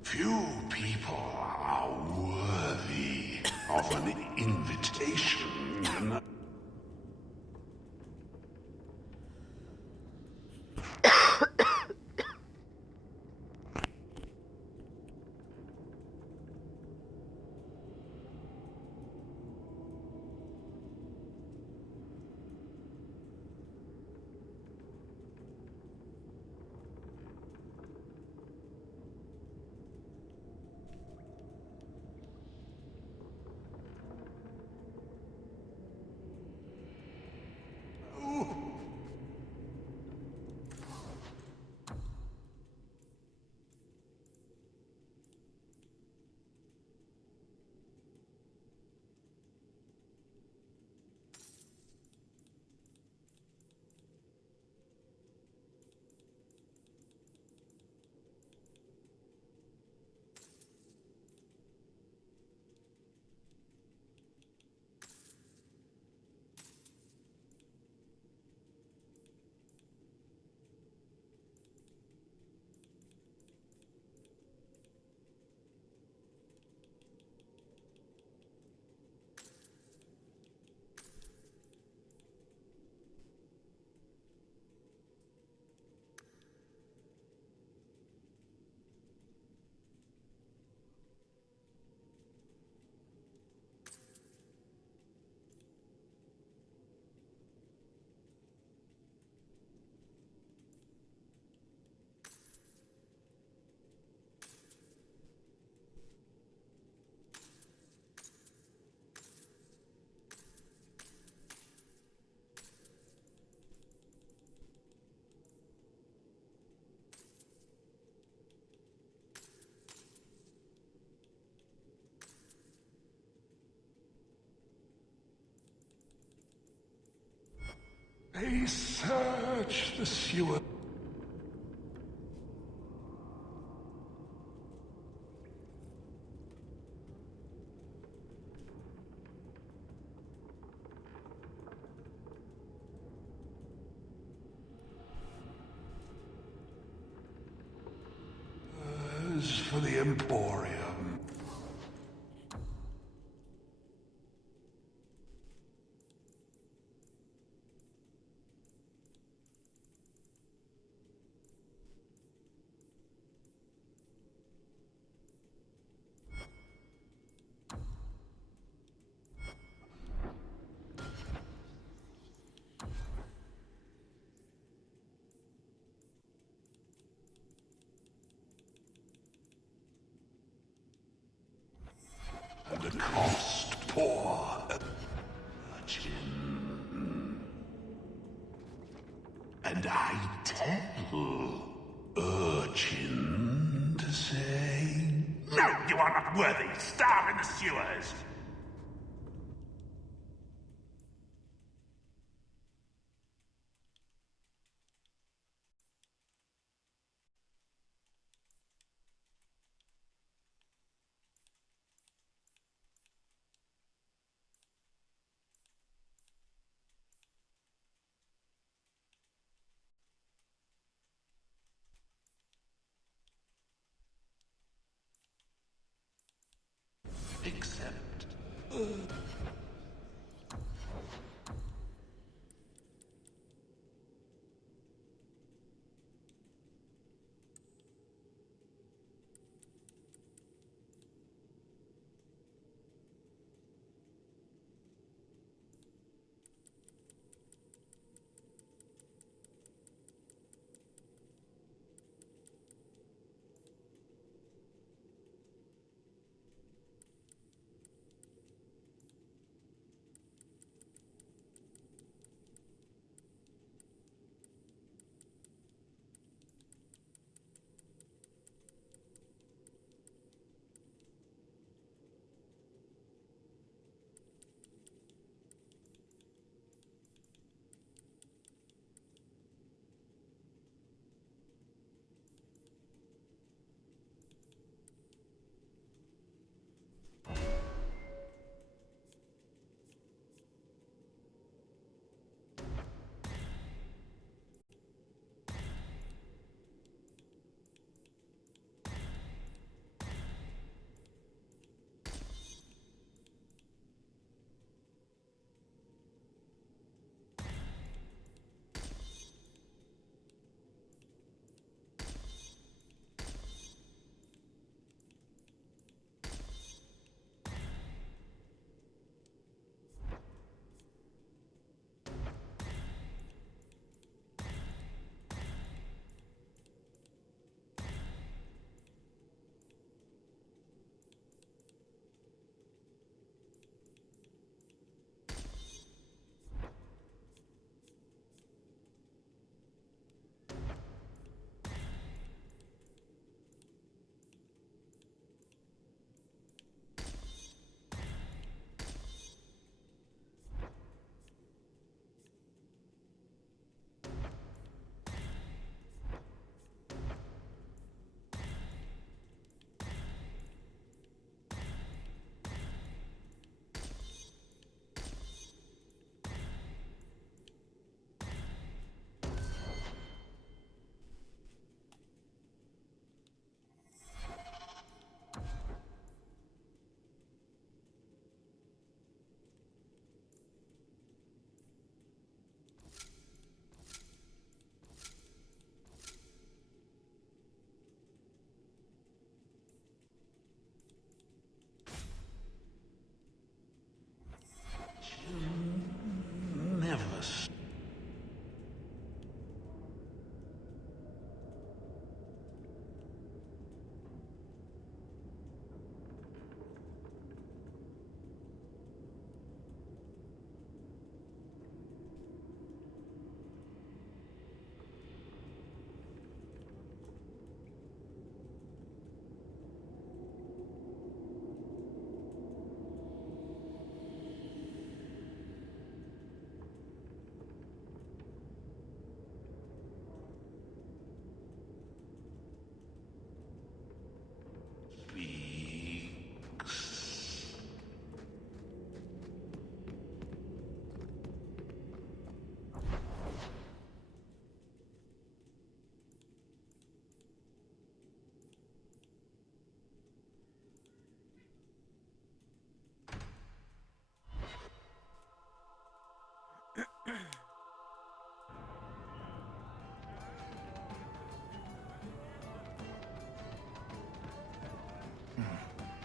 Few people are worthy of an invitation. They search the sewer. For the Emporium. And the cost, poor urchin. And I tell urchin to say, no, you are not worthy. Starve in the sewers. Except...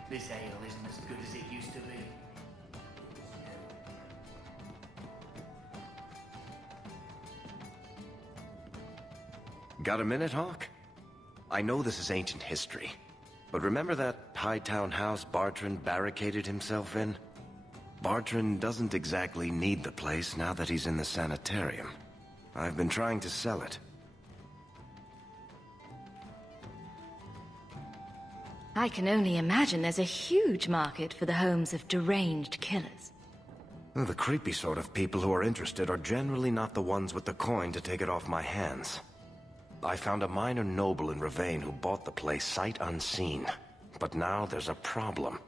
This ale isn't as good as it used to be. Got a minute, Hawk? I know this is ancient history, but remember that Hightown house Bartrand barricaded himself in? Bartrand doesn't exactly need the place now that he's in the sanitarium. I've been trying to sell it. I can only imagine there's a huge market for the homes of deranged killers. The creepy sort of people who are interested are generally not the ones with the coin to take it off my hands. I found a minor noble in Ravane who bought the place sight unseen. But now there's a problem.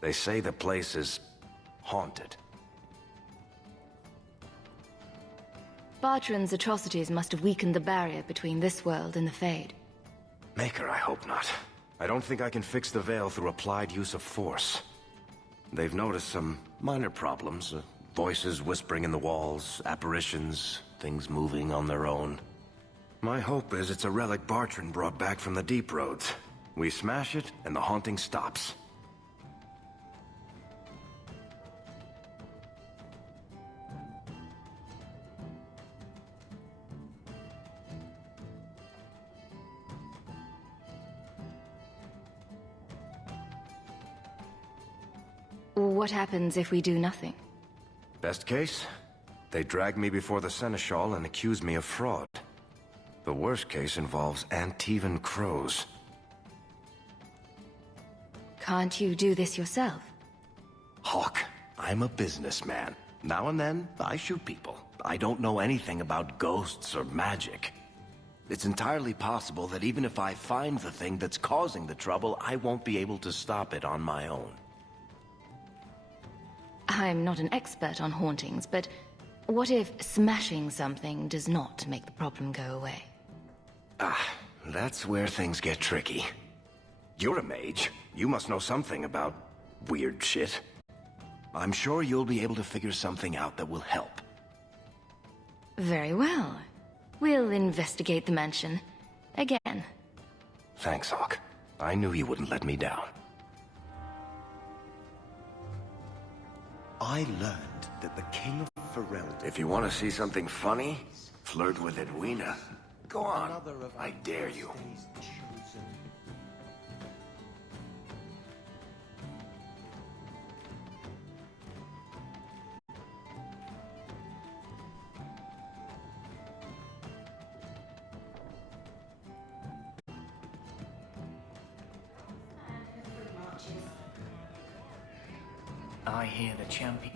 They say the place is haunted. Bartrand's atrocities must have weakened the barrier between this world and the Fade. Maker, I hope not. I don't think I can fix the veil through applied use of force. They've noticed some minor problems. Voices whispering in the walls, apparitions, things moving on their own. My hope is it's a relic Bartrand brought back from the Deep Roads. We smash it, and the haunting stops. What happens if we do nothing? Best case, they drag me before the Seneschal and accuse me of fraud. The worst case involves Antivan crows. Can't you do this yourself? Hawk, I'm a businessman. Now and then, I shoot people. I don't know anything about ghosts or magic. It's entirely possible that even if I find the thing that's causing the trouble, I won't be able to stop it on my own. I'm not an expert on hauntings, but what if smashing something does not make the problem go away? That's where things get tricky. You're a mage. You must know something about weird shit. I'm sure you'll be able to figure something out that will help. Very well. We'll investigate the mansion. Again. Thanks, Hawk. I knew you wouldn't let me down. I learned that the King of Fryeja... If you want to see something funny, flirt with Edwina. Go on. I dare you. I hear the champion.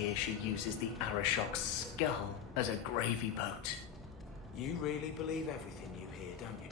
hear she uses the Arashok's skull as a gravy boat. You really believe everything you hear, don't you?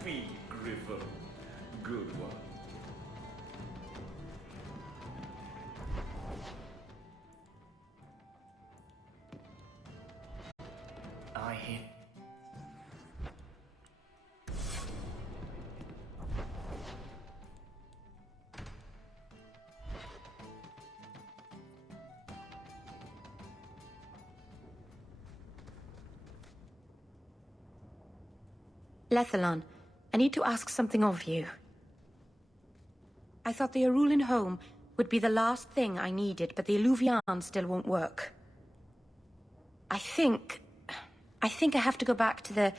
Speed, Griffin. Good one. I hear. Lethalon, I need to ask something of you. I thought the Arulin home would be the last thing I needed, but the Illuvian still won't work. I think I have to go back to the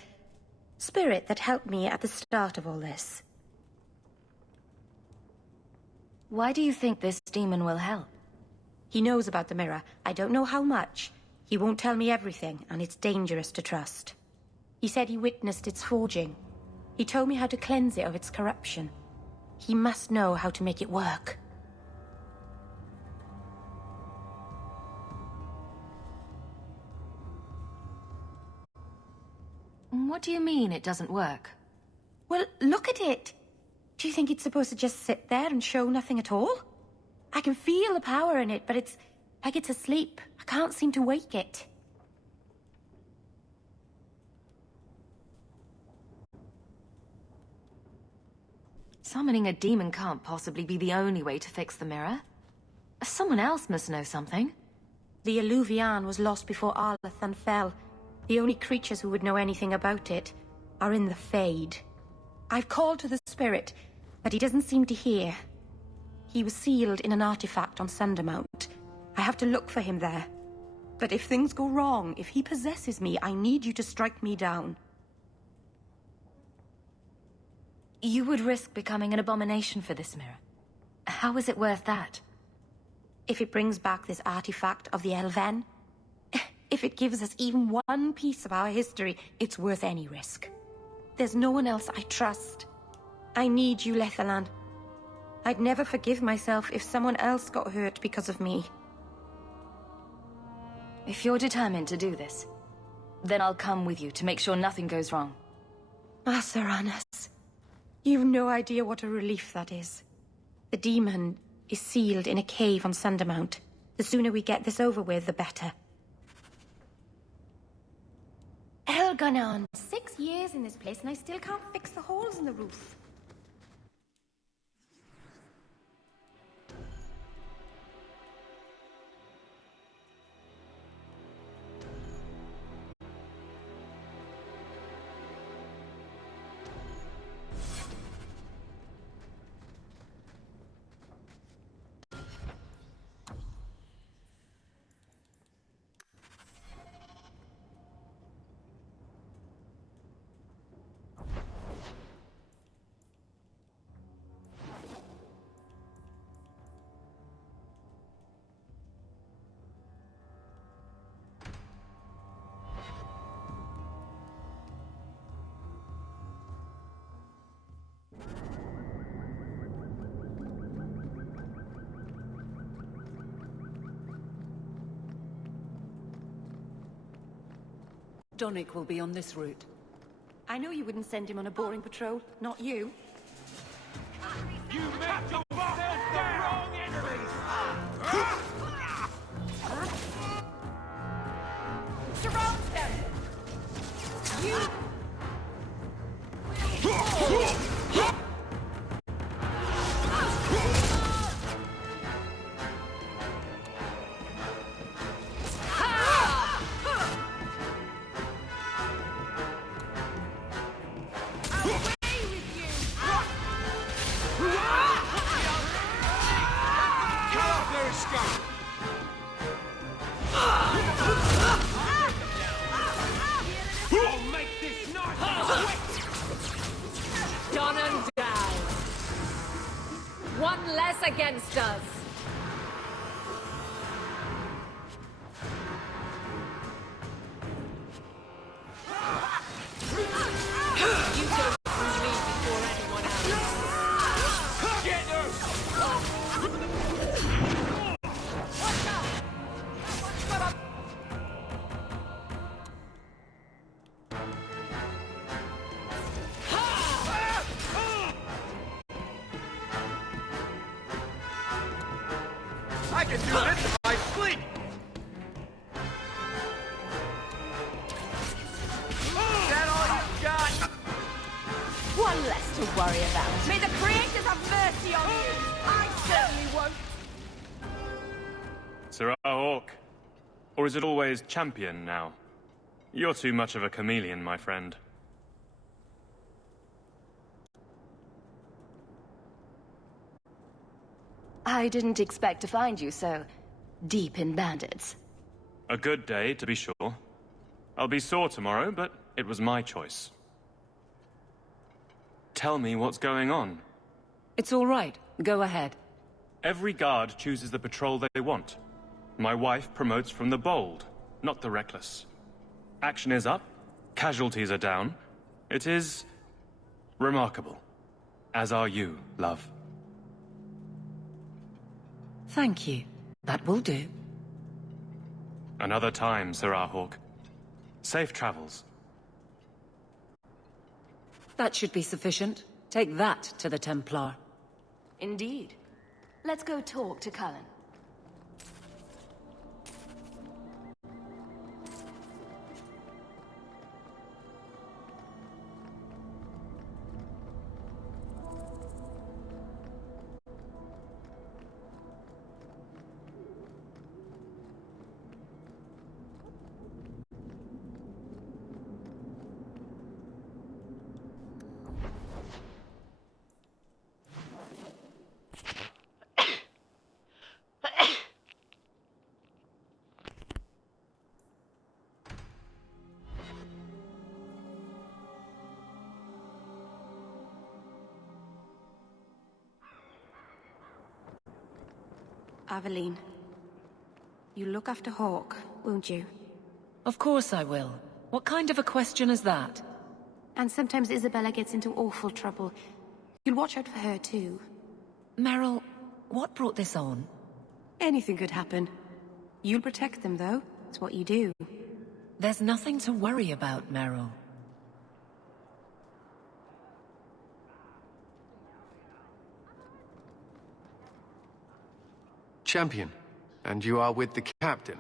spirit that helped me at the start of all this. Why do you think this demon will help? He knows about the mirror. I don't know how much. He won't tell me everything, and it's dangerous to trust. He said he witnessed its forging. He told me how to cleanse it of its corruption. He must know how to make it work. What do you mean it doesn't work? Well, look at it! Do you think it's supposed to just sit there and show nothing at all? I can feel the power in it, but it's like it's asleep. I can't seem to wake it. Summoning a demon can't possibly be the only way to fix the mirror. Someone else must know something. The Illuvian was lost before Arlathan fell. The only creatures who would know anything about it are in the Fade. I've called to the spirit, but he doesn't seem to hear. He was sealed in an artifact on Sundermount. I have to look for him there. But if things go wrong, if he possesses me, I need you to strike me down. You would risk becoming an abomination for this mirror. How is it worth that? If it brings back this artifact of the Elven, if it gives us even one piece of our history, it's worth any risk. There's no one else I trust. I need you, Lethalon. I'd never forgive myself if someone else got hurt because of me. If you're determined to do this, then I'll come with you to make sure nothing goes wrong. Saranas. You've no idea what a relief that is. The demon is sealed in a cave on Sundermount. The sooner we get this over with, the better. Elganon, 6 years in this place and I still can't fix the holes in the roof. Donick will be on this route. I know you wouldn't send him on a boring patrol, not you. You meant to mark the wrong enemies! Surround them! You... Done and down. One less against us. You go through me before anyone else. Get do this in my sleep! Is that all you got? One less to worry about. May the creators have mercy on you! I certainly won't! Sir Hawk. Or is it always champion now? You're too much of a chameleon, my friend. I didn't expect to find you so deep in bandits. A good day, to be sure. I'll be sore tomorrow, but it was my choice. Tell me what's going on. It's all right. Go ahead. Every guard chooses the patrol they want. My wife promotes from the bold, not the reckless. Action is up, casualties are down. It is remarkable. As are you, love. Thank you. That will do. Another time, Sir Hawk. Safe travels. That should be sufficient. Take that to the Templar. Indeed. Let's go talk to Cullen. Aveline, you look after Hawk, won't you? Of course I will. What kind of a question is that? And sometimes Isabella gets into awful trouble. You'll watch out for her too. Meryl, what brought this on? Anything could happen. You'll protect them, though. It's what you do. There's nothing to worry about, Meryl. Champion, and you are with the captain.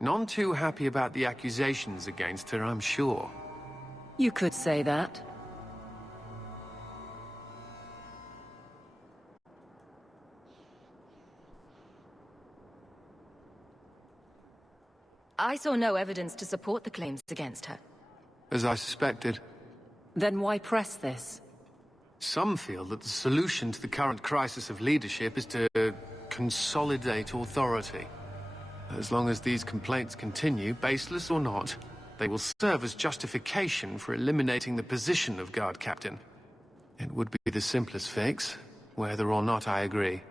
None too happy about the accusations against her, I'm sure. You could say that. I saw no evidence to support the claims against her. As I suspected. Then why press this? Some feel that the solution to the current crisis of leadership is to consolidate authority. As long as these complaints continue, baseless or not, they will serve as justification for eliminating the position of guard captain. It would be the simplest fix, whether or not I agree.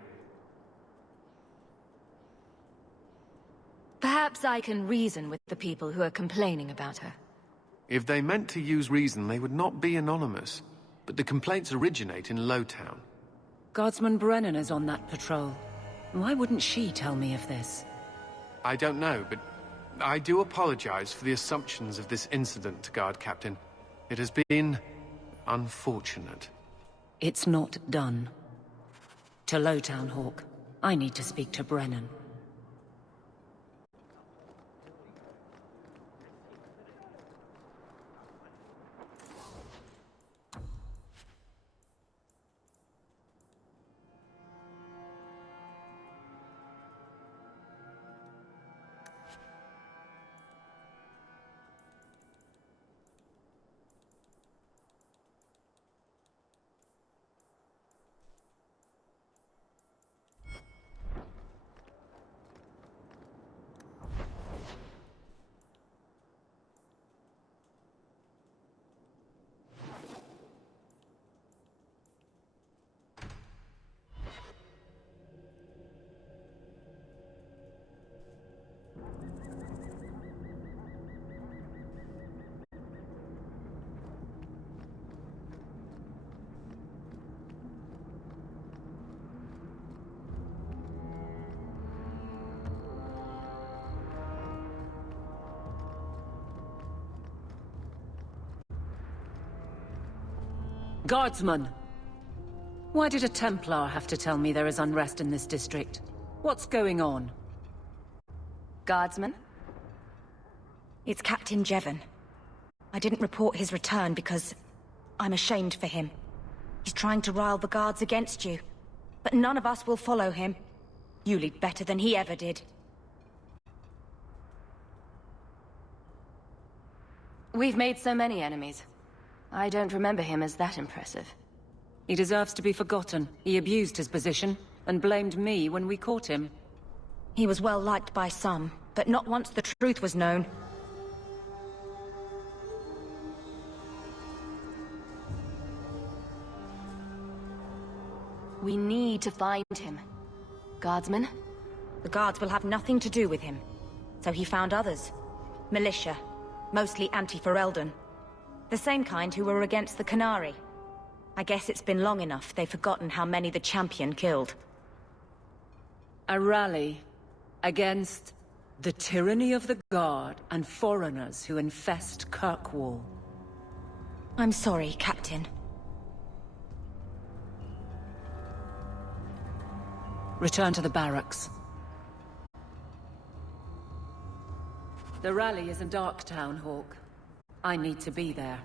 Perhaps I can reason with the people who are complaining about her. If they meant to use reason, they would not be anonymous. But the complaints originate in Lowtown. Guardsman Brennan is on that patrol. Why wouldn't she tell me of this? I don't know, but I do apologize for the assumptions of this incident, Guard Captain. It has been unfortunate. It's not done. To Lowtown, Hawk. I need to speak to Brennan. Guardsman! Why did a Templar have to tell me there is unrest in this district? What's going on? Guardsman? It's Captain Jevon. I didn't report his return because I'm ashamed for him. He's trying to rile the guards against you. But none of us will follow him. You lead better than he ever did. We've made so many enemies. I don't remember him as that impressive. He deserves to be forgotten. He abused his position and blamed me when we caught him. He was well liked by some, but not once the truth was known. We need to find him. Guardsman? The guards will have nothing to do with him. So he found others. Militia. Mostly anti-Ferelden. The same kind who were against the Canary. I guess it's been long enough they've forgotten how many the Champion killed. A rally against the tyranny of the Guard and foreigners who infest Kirkwall. I'm sorry, Captain. Return to the barracks. The rally is in Darktown, Hawk. I need to be there.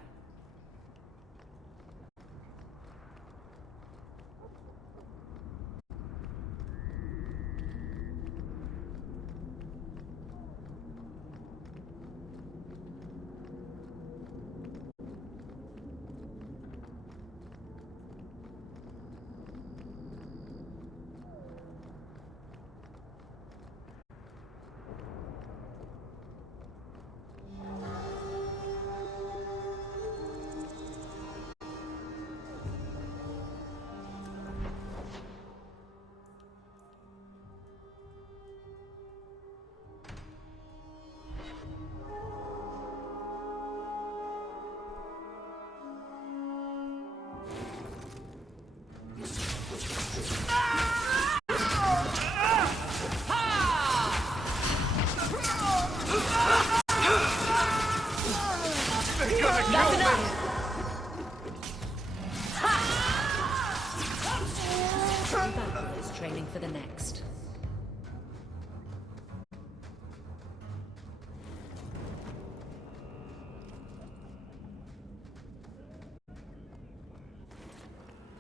Training for the next.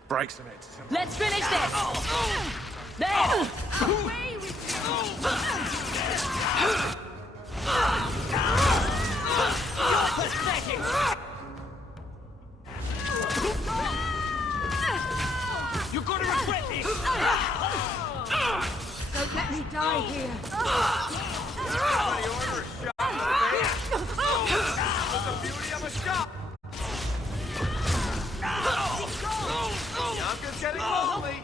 Break some heads. Let's finish this! There! Away with You're gonna regret this! Don't let me die here. Somebody order a shot for me? That's the beauty of a shot! Bianca's getting lonely!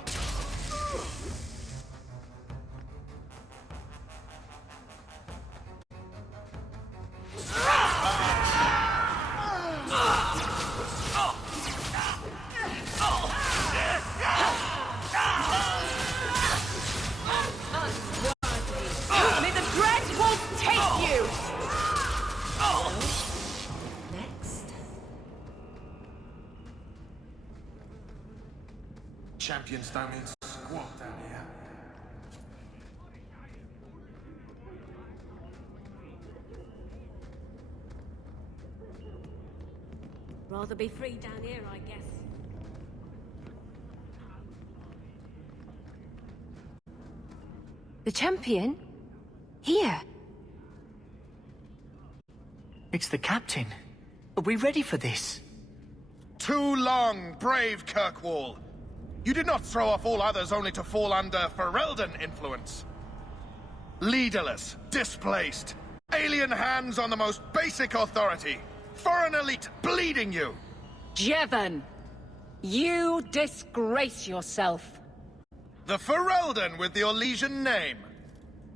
May the dreadful take you! Next. Champions don't mean squat down here. Rather be free down here, I guess. The Champion? Here? It's the Captain. Are we ready for this? Too long, brave Kirkwall. You did not throw off all others only to fall under Ferelden influence. Leaderless, displaced, alien hands on the most basic authority, foreign elite bleeding you. Jevon! You disgrace yourself! The Ferelden with the Orlesian name.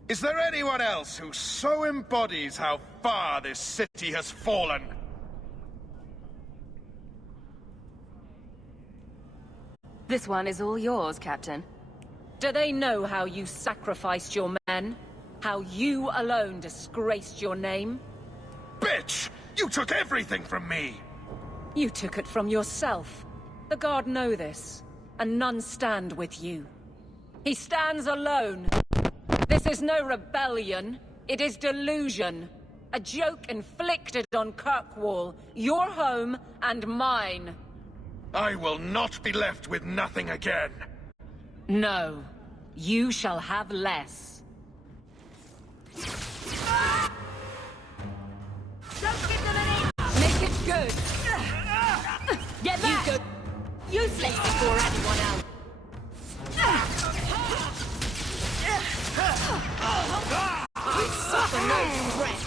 Is there anyone else who so embodies how far this city has fallen? This one is all yours, Captain. Do they know how you sacrificed your men? How you alone disgraced your name? Bitch! You took everything from me! You took it from yourself. The Guard know this, and none stand with you. He stands alone. This is no rebellion. It is delusion. A joke inflicted on Kirkwall, your home and mine. I will not be left with nothing again. No. You shall have less. Don't give them any... Make it good. Get back! You go useless before anyone else. We suffer no regret.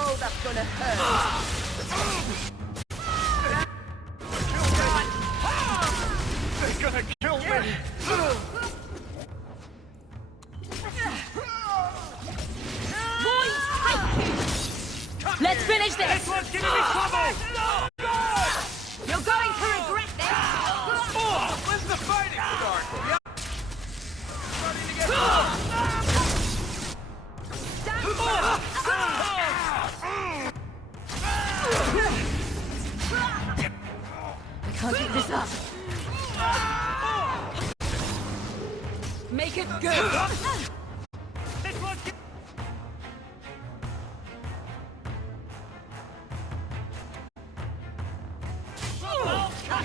Oh, that's gonna hurt. They're gonna kill me! Let's finish this! This one's giving me trouble! You're going to regret this! Oh, when's the fighting start? Yep. Starting to get I can't keep this up. Make it good. This one's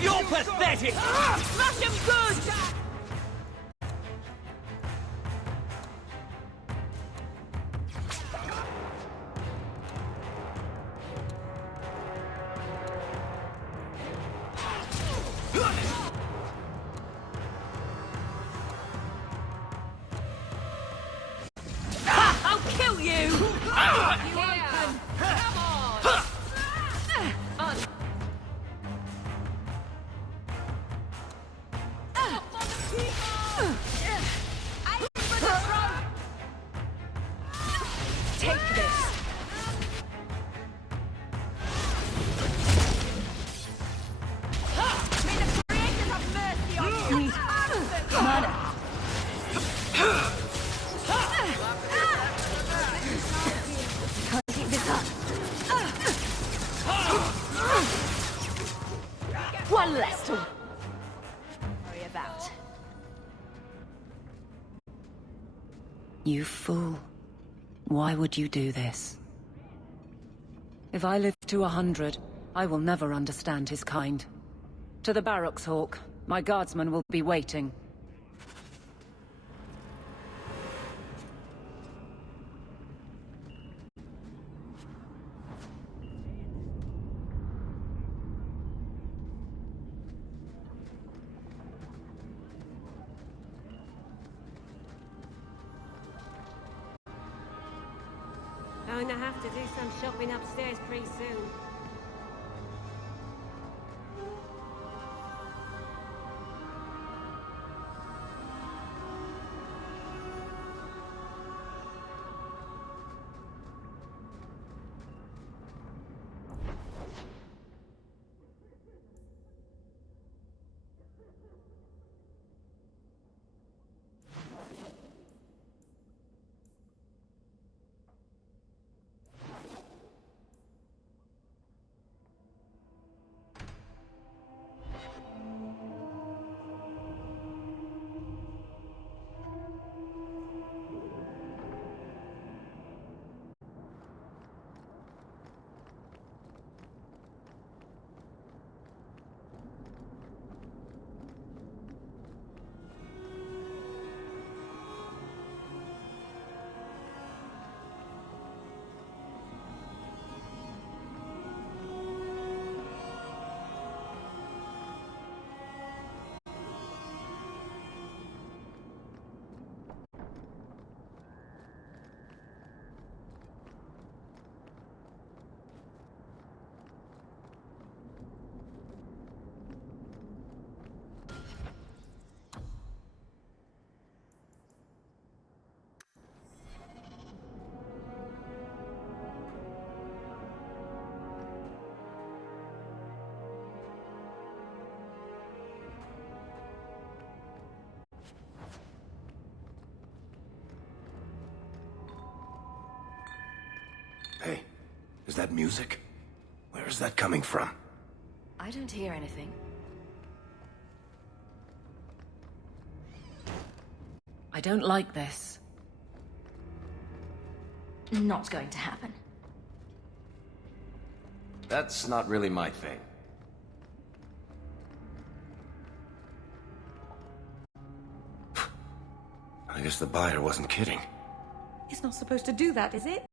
You're pathetic! Smash him good! I'll kill you! Come on. Take this. May the creators have mercy on you! Mana. Can't keep this up. One less to worry about. You fool. Why would you do this? If I live to 100, I will never understand his kind. To the barracks, Hawk. My guardsmen will be waiting. Going to have to do some shopping upstairs pretty soon. Hey, is that music? Where is that coming from? I don't hear anything. I don't like this. Not going to happen. That's not really my thing. I guess the buyer wasn't kidding. It's not supposed to do that, is it?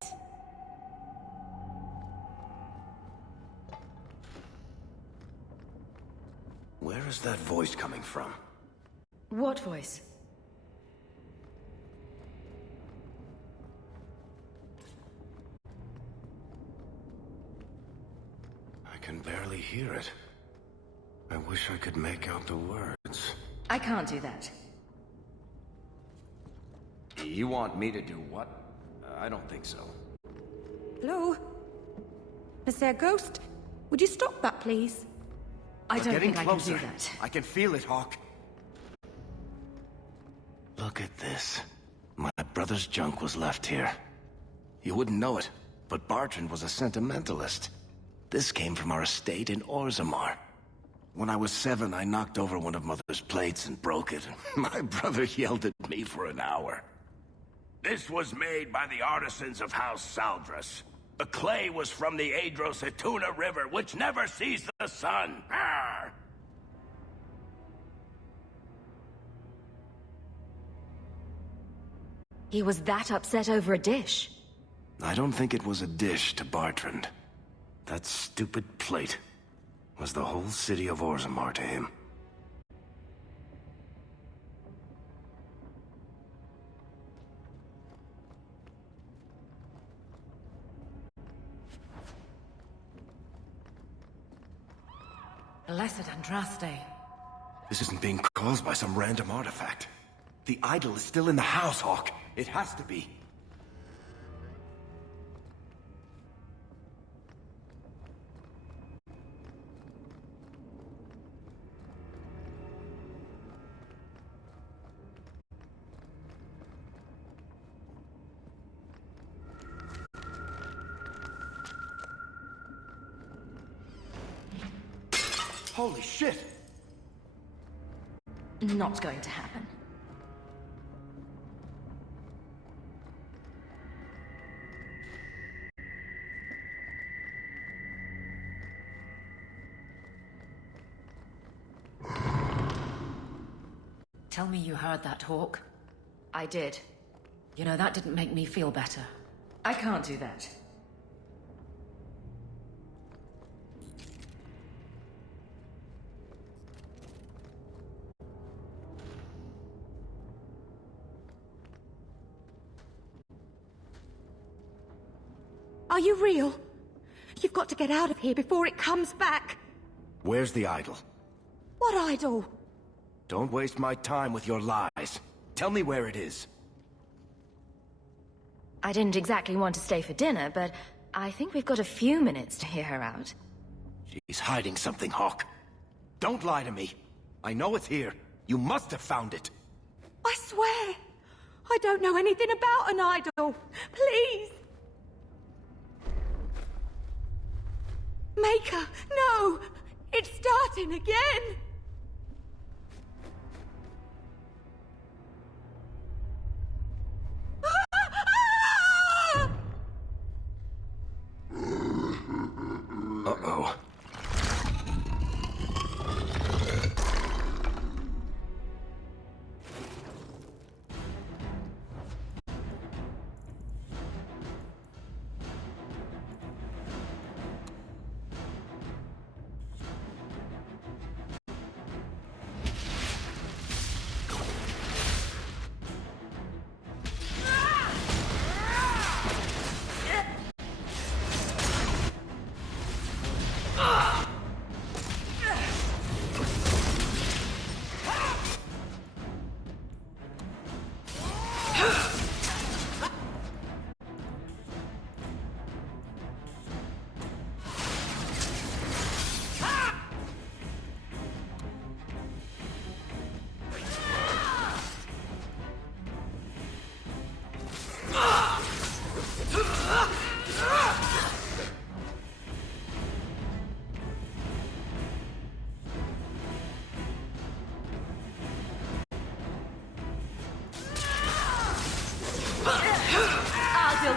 Where is that voice coming from? What voice? I can barely hear it. I wish I could make out the words. I can't do that. You want me to do what? I don't think so. Hello? Mr. Ghost? Would you stop that, please? I don't Getting think I closer. can do that. I can feel it, Hawk. Look at this. My brother's junk was left here. You wouldn't know it, but Bartrand was a sentimentalist. This came from our estate in Orzammar. When I was 7, I knocked over one of Mother's plates and broke it. My brother yelled at me for an hour. This was made by the artisans of House Saldras. The clay was from the Adro-Setuna River, which never sees the sun. Arr! He was that upset over a dish. I don't think it was a dish to Bartrand. That stupid plate was the whole city of Orzammar to him. Blessed Andraste. This isn't being caused by some random artifact. The idol is still in the house, Hawk. It has to be. Holy shit! Not going to happen. Tell me you heard that, Hawk. I did. You know, that didn't make me feel better. I can't do that. Are you real? You've got to get out of here before it comes back. Where's the idol? What idol? Don't waste my time with your lies. Tell me where it is. I didn't exactly want to stay for dinner, but I think we've got a few minutes to hear her out. She's hiding something, Hawk. Don't lie to me. I know it's here. You must have found it. I swear, I don't know anything about an idol. Please. Maker, no! It's starting again! Uh-oh.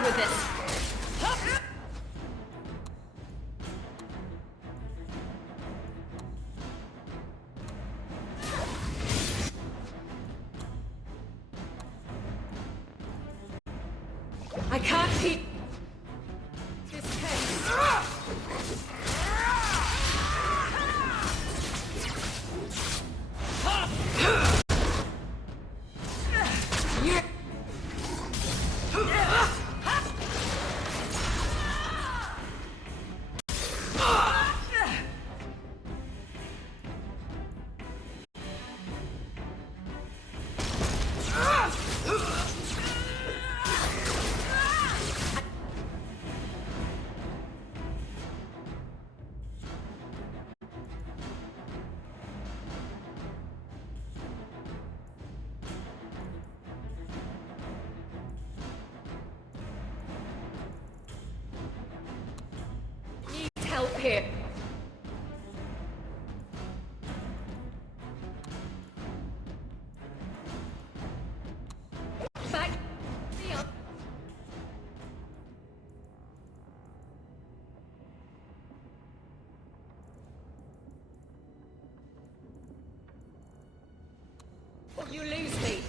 with this. I can't keep this case. Help here. Back me up. You lose me.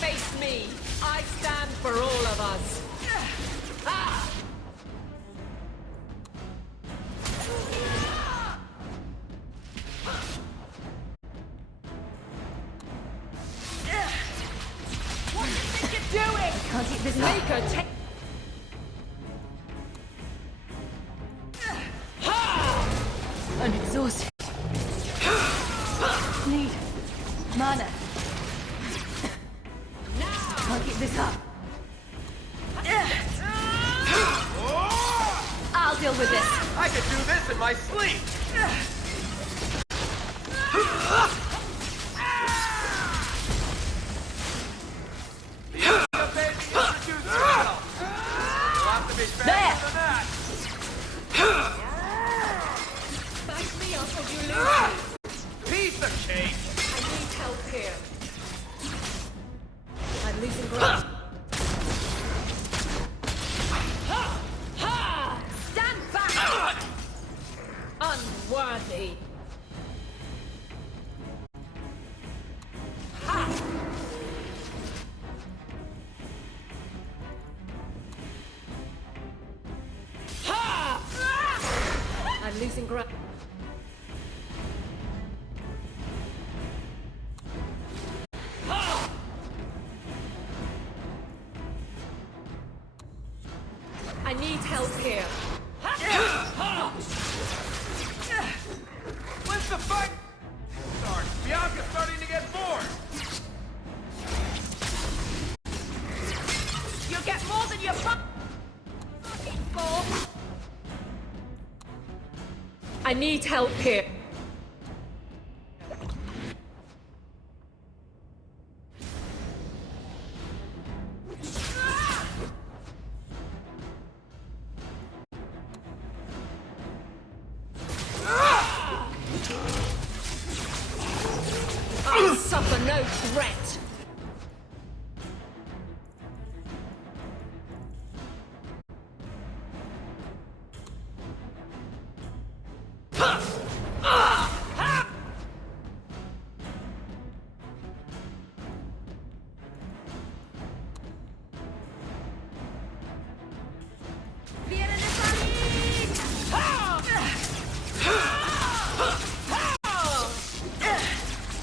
Face me. I stand for all of us. Ah! What do you think you're doing? Can't keep this Make her take. I'm exhausted. Need mana. Can't keep this up. I'll deal with this. I could do this in my sleep! The baby introduced herself! You'll have to be faster than that! Back me up or you lose me. Piece of cake! I need help here. I'm losing ground. Stand back! Unworthy. I'm losing ground. I need help here. When's the fight start? Bianca's starting to get bored! You get more than your for. I need help here. I suffer no threat.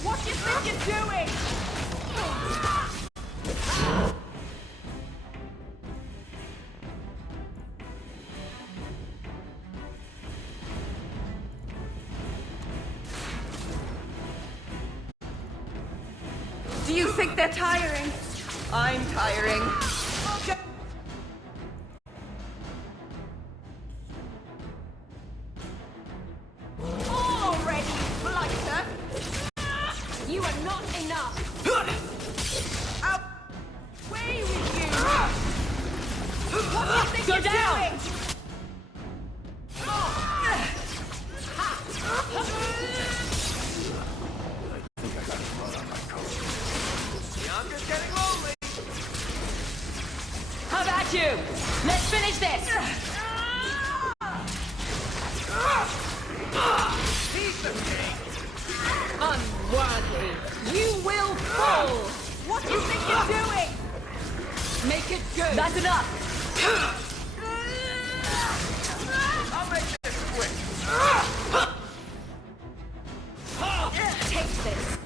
What do you think you're doing? Do you think they're tiring? I'm tiring. Already, blighter! You are not enough! Away with you! What do you think Go you're down! doing? Bianca's getting lonely. How about you? Let's finish this! Piece of cake. Unworthy! You will fall! What do you think you're doing? Make it good! That's enough! I'll make this quick. Take this!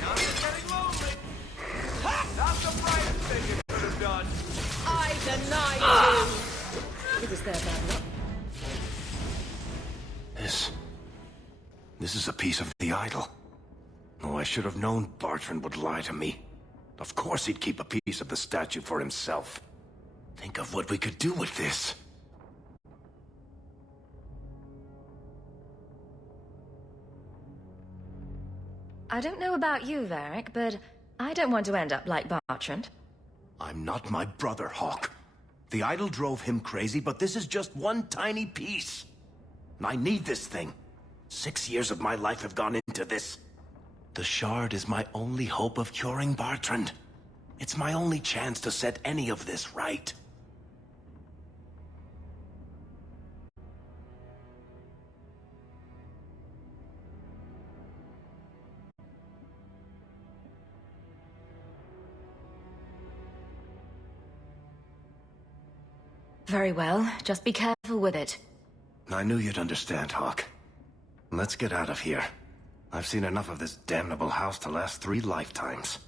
Bianca's getting lonely. Not the brightest thing you could have done. I deny you! It was their bad luck. This is a piece of the idol. Oh, I should have known Bartrand would lie to me. Of course he'd keep a piece of the statue for himself. Think of what we could do with this. I don't know about you, Varric, but I don't want to end up like Bartrand. I'm not my brother, Hawk. The idol drove him crazy, but this is just one tiny piece. I need this thing. 6 years of my life have gone into this. The shard is my only hope of curing Bartrand. It's my only chance to set any of this right. Very well, just be careful with it. I knew you'd understand, Hawk. Let's get out of here. I've seen enough of this damnable house to last 3 lifetimes.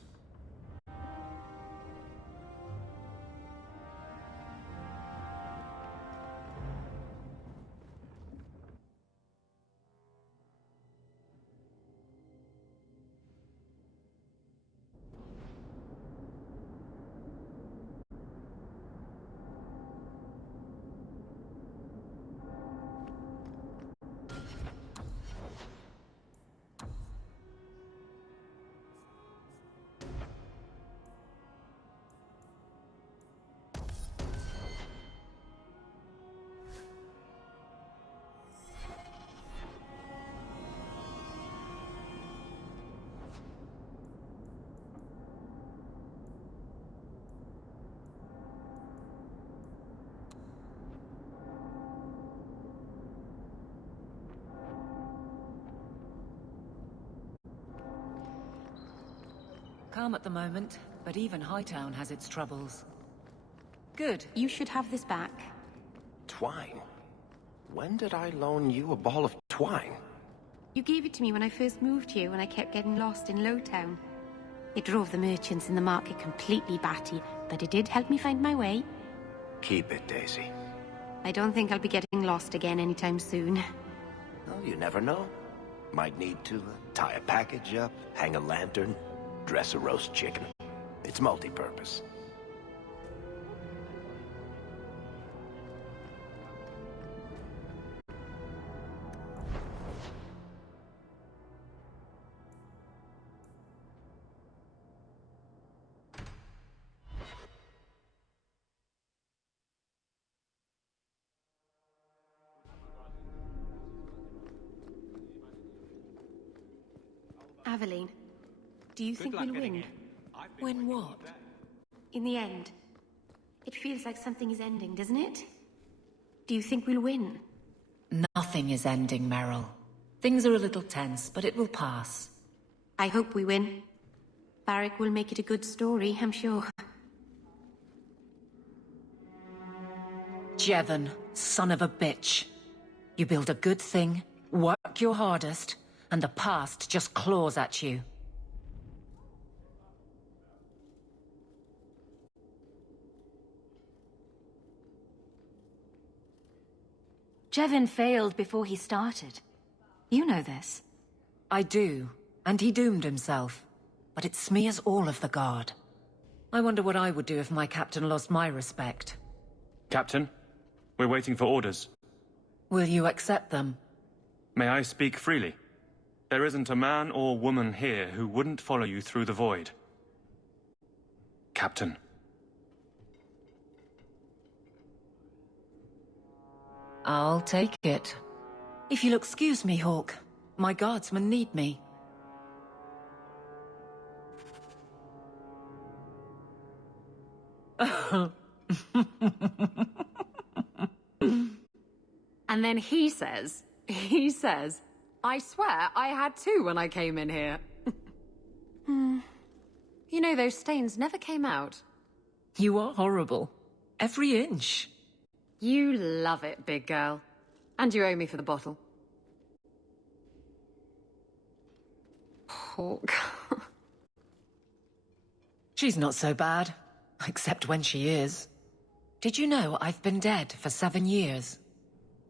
Calm at the moment, but even Hightown has its troubles. Good. You should have this back. Twine? When did I loan you a ball of twine? You gave it to me when I first moved here, when I kept getting lost in Lowtown. It drove the merchants in the market completely batty, but it did help me find my way. Keep it, Daisy. I don't think I'll be getting lost again anytime soon. Well, you never know. Might need to tie a package up, hang a lantern, dress a roast chicken. It's multi-purpose. Aveline, do you think we'll win? Win what? In the end. It feels like something is ending, doesn't it? Do you think we'll win? Nothing is ending, Meryl. Things are a little tense, but it will pass. I hope we win. Varric will make it a good story, I'm sure. Jevon, son of a bitch. You build a good thing, work your hardest, and the past just claws at you. Jevin failed before he started. You know this. I do, and he doomed himself. But it smears all of the Guard. I wonder what I would do if my captain lost my respect. Captain, we're waiting for orders. Will you accept them? May I speak freely? There isn't a man or woman here who wouldn't follow you through the void. Captain. I'll take it. If you'll excuse me, Hawk. My guardsmen need me. And then he says, I swear I had two when I came in here. You know, those stains never came out. You are horrible. Every inch. You love it, big girl. And you owe me for the bottle. Hawk. She's not so bad. Except when she is. Did you know I've been dead for 7 years?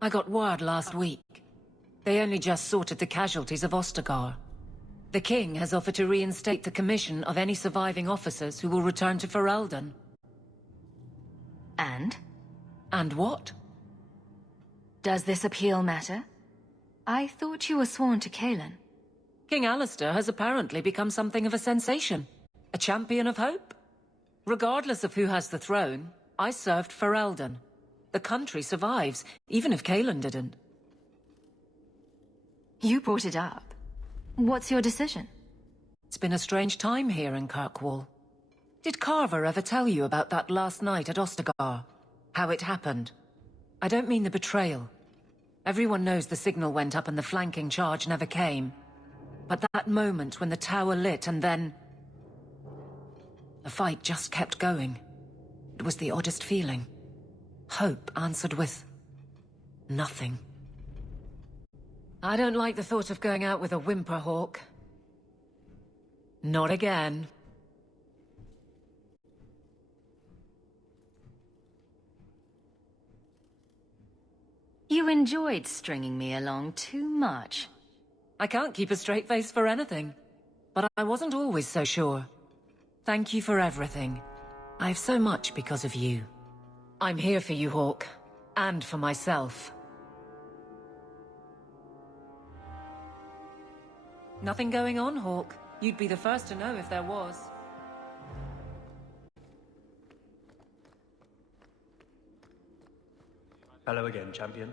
I got word last week. They only just sorted the casualties of Ostagar. The king has offered to reinstate the commission of any surviving officers who will return to Ferelden. And? And what? Does this appeal matter? I thought you were sworn to Cailan. King Alistair has apparently become something of a sensation. A champion of hope. Regardless of who has the throne, I served Ferelden. The country survives, even if Cailan didn't. You brought it up. What's your decision? It's been a strange time here in Kirkwall. Did Carver ever tell you about that last night at Ostagar? How it happened? I don't mean the betrayal. Everyone knows the signal went up and the flanking charge never came. But that moment when the tower lit and then... the fight just kept going. It was the oddest feeling. Hope answered with... nothing. I don't like the thought of going out with a whimper, Hawk. Not again. You enjoyed stringing me along too much. I can't keep a straight face for anything. But I wasn't always so sure. Thank you for everything. I have so much because of you. I'm here for you, Hawk. And for myself. Nothing going on, Hawk. You'd be the first to know if there was. Hello again, champion.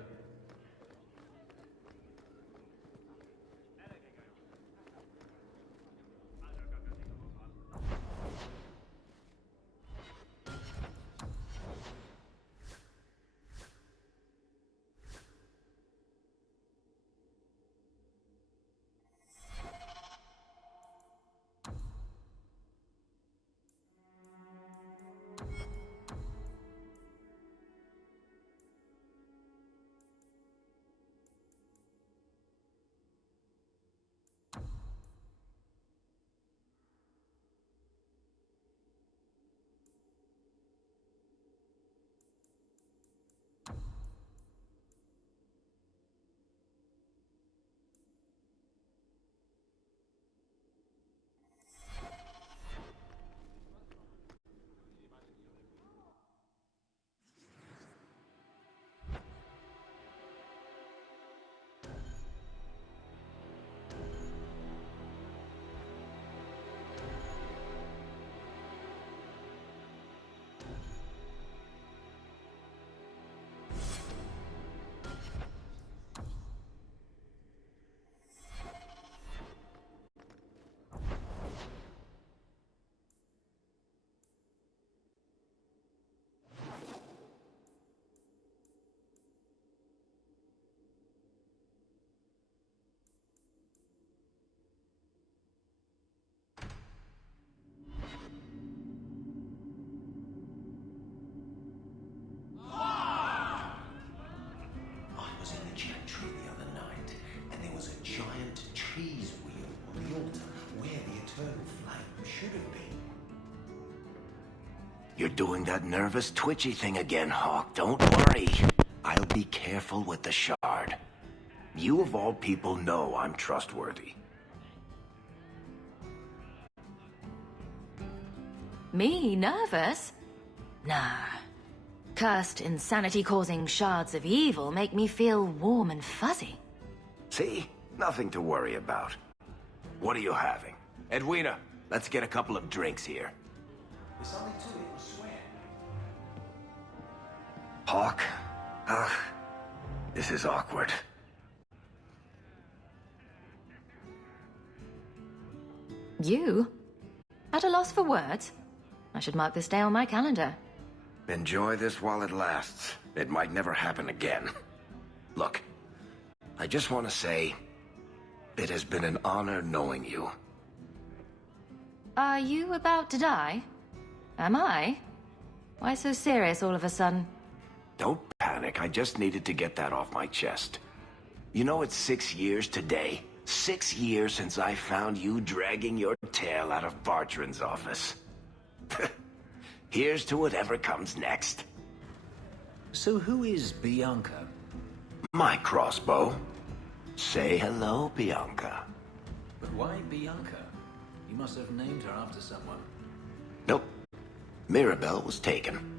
You're doing that nervous, twitchy thing again, Hawk. Don't worry. I'll be careful. careful with the shard. You of all people know I'm trustworthy. Me nervous? Nah. Cursed, insanity-causing shards of evil make me feel warm and fuzzy. See? Nothing to worry about. What are you having? Edwina, let's get a couple of drinks here. There's something to it, I swear. Hawk? This is awkward. You? At a loss for words? I should mark this day on my calendar. Enjoy this while it lasts. It might never happen again. Look, I just want to say, it has been an honor knowing you. Are you about to die? Am I? Why so serious all of a sudden? Don't panic, I just needed to get that off my chest. You know, it's 6 years today. 6 years since I found you dragging your tail out of Bartran's office. Here's to whatever comes next. So who is Bianca? My crossbow. Say hello, Bianca. But why Bianca? You must have named her after someone. Nope. Mirabelle was taken.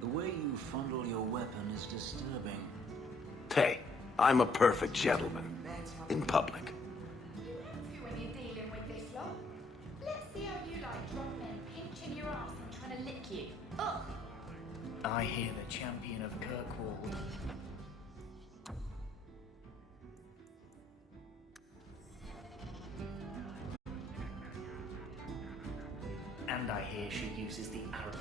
The way you fondle your weapon is disturbing. Hey, I'm a perfect gentleman. In public. When you're dealing with this lot, let's see how you like dropping and pinching your ass and trying to lick you. Ugh! I hear the champion of Kirkwall. And I hear she uses the arrow.